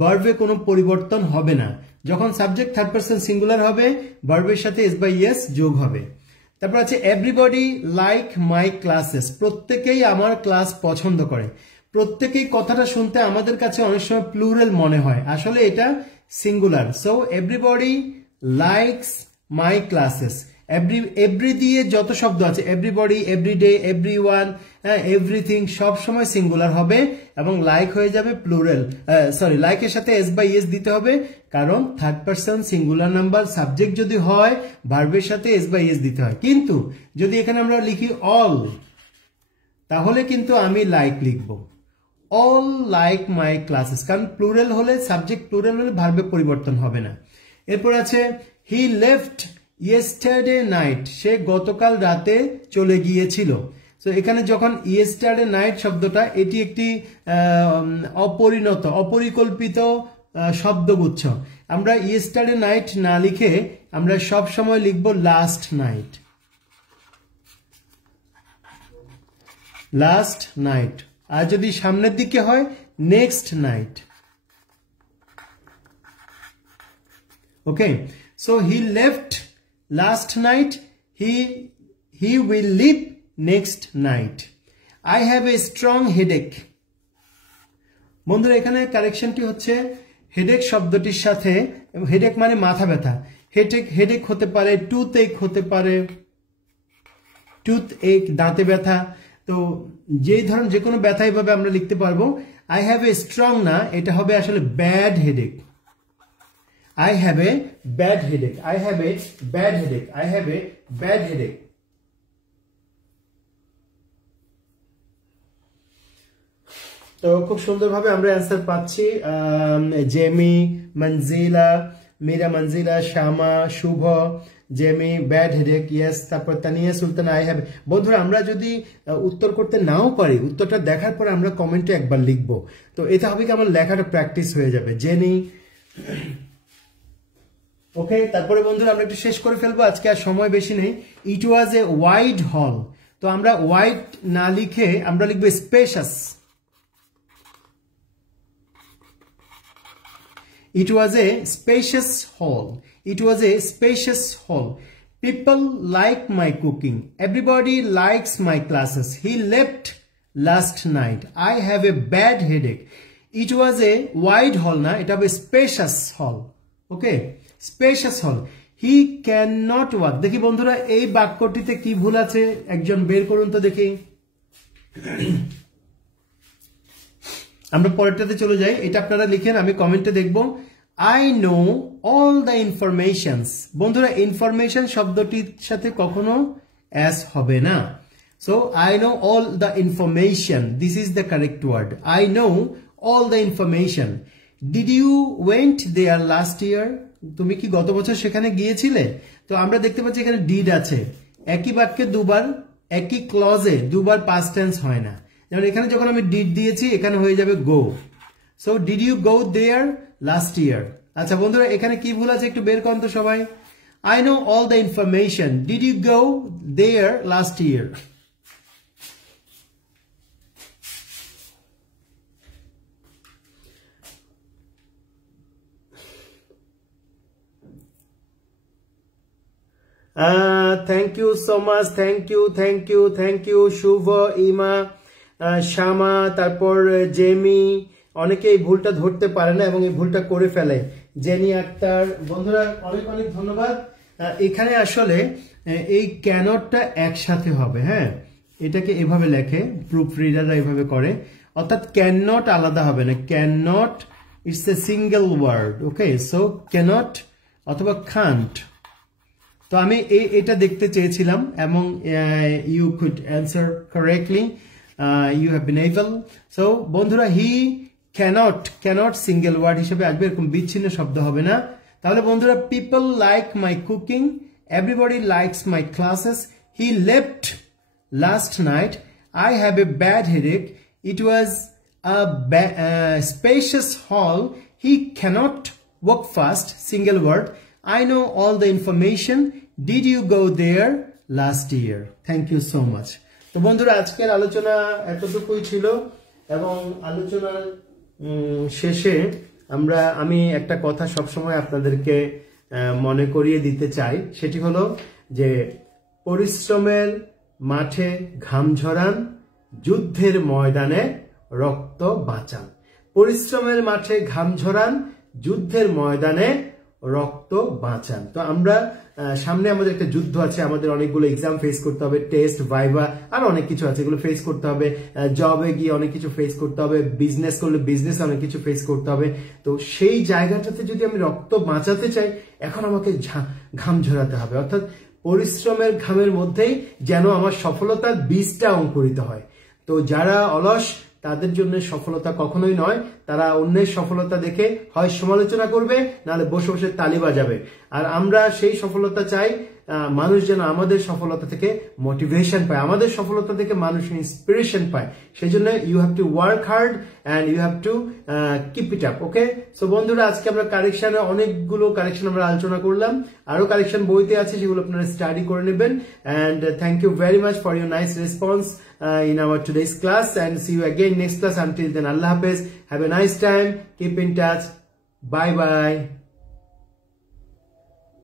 ভার্বে কোনো পরিবর্তন হবে না। যখন সাবজেক্ট থার্ড পারসন সিঙ্গুলার হবে ভার্বের সাথে এস বাই ইয়েস যোগ হবে। তারপর আছে এভরিবডি লাইক মাই ক্লাসেস, প্রত্যেকেই আমার ক্লাস পছন্দ করে। প্রত্যেকেই কথাটা শুনতে আমাদের কাছে অনেক সময় প্লুরাল মনে হয়, আসলে এটা singular. So everybody likes my classes. Every দিয়ে যত শব্দ আছে, এভরিবডি, এভরিডে, এভরিওয়ান, এভরিথিং সব সময় সিঙ্গুলার হবে এবং লাইক হয়ে যাবে প্লুরাল। সরি, লাইকের সাথে এস বাই এস দিতে হবে, কারণ third person singular number subject যদি হয় ভার্বের সাথে এস বাই এস দিতে হয়। কিন্তু যদি এখানে আমরা লিখি অল, তাহলে কিন্তু আমি লাইক লিখবো, অল লাইক মাই ক্লাসেস, কারণ প্লুরাল হলে সাবজেক্ট প্লুরাল হলে ভার্বে পরিবর্তন হবে না। এরপর আছে হি লেফট ইয়েস্টারডে নাইট, সে গতকাল রাতে চলে গিয়েছিল। তো এখানে যখন ইয়েস্টারডে নাইট শব্দটা, এটি একটি অপরিণত অপরিকল্পিত শব্দগুচ্ছ। আমরা ইয়েস্টারডে নাইট না লিখে আমরা সব সময় লিখব লাস্ট নাইট, লাস্ট নাইট। আর যদি সামনের দিকে হয় next night. Okay, so he left last night, he will leave next night. I have a strong headache. বন্ধুরা এখানে কারেকশনটি হচ্ছে হেডেক শব্দটির সাথে, হেডেক মানে মাথা ব্যথা, হেডেক হতে পারে, টুথ এক হতে পারে, টুথ এক দাঁতে ব্যথা। তো যেই ধরুন যে কোনো ব্যথা এইভাবে আমরা লিখতে পারবো। আই হ্যাভ এ স্ট্রং না, এটা হবে আসলে bad headache. I have a bad headache. I have a bad headache. I have a bad headache. তো খুব সুন্দরভাবে আমরা অ্যান্সার পাচ্ছি। জেমি, মঞ্জিলা, মীরা মঞ্জিলা, শ্যামা, শুভ, জেমি, ব্যাড হেডেক, ইয়েস। তারপর তানিয়া সুলতান, আই হ্যাভ। বন্ধুরা আমরা যদি উত্তর করতে নাও পারি, উত্তরটা দেখার পর আমরা কমেন্টে একবার লিখবো, তো এটা হবে কি আমার লেখাটা প্র্যাকটিস হয়ে যাবে। জেনি, ওকে। তারপরে বন্ধুরা আমরা একটু শেষ করে ফেলবো, আজকে আর সময় বেশি নেই। ইট ওয়াজ এ ওয়াইড হল, তো আমরা ওয়াইড না লিখে আমরা লিখবো spacious. It was a spacious hall. It was a spacious hall. People like my cooking. Everybody likes my classes. He left last night. I have a bad headache. It was a wide hall na, it was a spacious hall. Okay, spacious hall. He cannot walk. দেখি বন্ধুরা এই বাক্যটিতে কি ভুল আছে, একজন বের করুন তো দেখি। আমরা পরেরটাতে চলে যাই, এটা আপনারা লিখেন, আমি কমেন্টে দেখব। I know all the informations. বন্ধুরা ইনফরমেশন শব্দটির সাথে কখনো as হবে না। So I know all the information. This is the correct word. I know all the information. Did you went there last year? তুমি কি গত বছর সেখানে গিয়েছিলে? তো আমরা দেখতে পাচ্ছি এখানে did আছে, একই বাক্যে দুবার, একই ক্লজে দুবার past tense হয় না। যেমন এখানে যখন আমি did দিয়েছি এখানে হয়ে যাবে go. So did you go there last year? আচ্ছা বন্ধুরা এখানে কি ভুল আছে একটু বের করুন তো সবাই। I know all the information. Did you go there last year? Thank you so much. Thank you. Shubha, Ima, Shama, তারপর জেমি, অনেকে এই ভুলটা ধরতে পারে না এবং এই ভুলটা করে ফেলে। জেনি আক্তার, বন্ধুরা অনেক অনেক ধন্যবাদ। এখানে আসলে এই ক্যানটটা একসাথে হবে, হ্যাঁ, এটাকে এভাবে লেখে, প্রুফ রিডাররা এভাবে করে, অর্থাৎ ক্যান নট আলাদা হবে না, can not it's a single word, okay. So cannot অথবা কান্ট। তো আমি এটা দেখতে চেয়েছিলাম এবং you could answer correctly, you have been able. So বন্ধুরা, হি ক্যানট সিঙ্গেল ওয়ার্ড হিসেবে আসবে, এরকম বিচ্ছিন্ন শব্দ হবে না। তাহলে বন্ধুরা, people like my cooking, everybody likes my classes, he left last night, I have a bad headache, it was a spacious hall, he can't walk fast, single word, I know all the information. Did you go there last year? Thank you so much. তো বন্ধুরা, আজকের আলোচনা এতটুকুই ছিল এবং আলোচনার শেষে আমি একটা কথা সবসময় আপনাদেরকে মনে করিয়ে দিতে চাই, সেটি হলো যে পরিশ্রমের মাঠে ঘাম ঝরান, যুদ্ধের ময়দানে রক্ত বাঁচান। পরিশ্রমের মাঠে ঘাম ঝরান, যুদ্ধের ময়দানে রক্ত বাঁচান। তো আমরা সামনে আমাদের একটা যুদ্ধ আছে, আমাদের অনেকগুলো এক্সাম ফেস করতে হবে, টেস্ট, ভাইভা, আর অনেক কিছু আছে, এগুলো ফেস করতে হবে। জবে গিয়ে অনেক কিছু ফেস করতে হবে, বিজনেস করলে বিজনেস অনেক কিছু ফেস করতে হবে। তো সেই জায়গাটাতে যদি আমি রক্ত বাঁচাতে চাই, এখন আমাকে ঘাম ঝরাতে হবে, অর্থাৎ পরিশ্রমের ঘামের মধ্যেই যেন আমার সফলতার বীজটা অঙ্কুরিত হয়। তো যারা অলস, তাদের জন্য সফলতা কখনোই নয়, তারা অন্যের সফলতা দেখে হয় সমালোচনা করবে, নাহলে বসে বসে তালি বাজাবে। আর আমরা সেই সফলতা চাই, মানুষ যেন আমাদের সফলতা থেকে মোটিভেশন পায়, আমাদের সফলতা থেকে মানুষ ইন্সপিরেশন পায়। সেই জন্য you have to work hard and you have to keep it up, okay. So বন্ধুরা, আজকে আমরা কারেকশনে অনেকগুলো কারেকশন আমরা আলোচনা করলাম, আরো কারেকশন বইতে আছে, সেগুলো আপনারা স্টাডি করে নেবেন। And thank you very much for your nice response in our today's class, and see you again next class. Until then, Allah Hafiz, have a nice time, keep in touch, bye bye.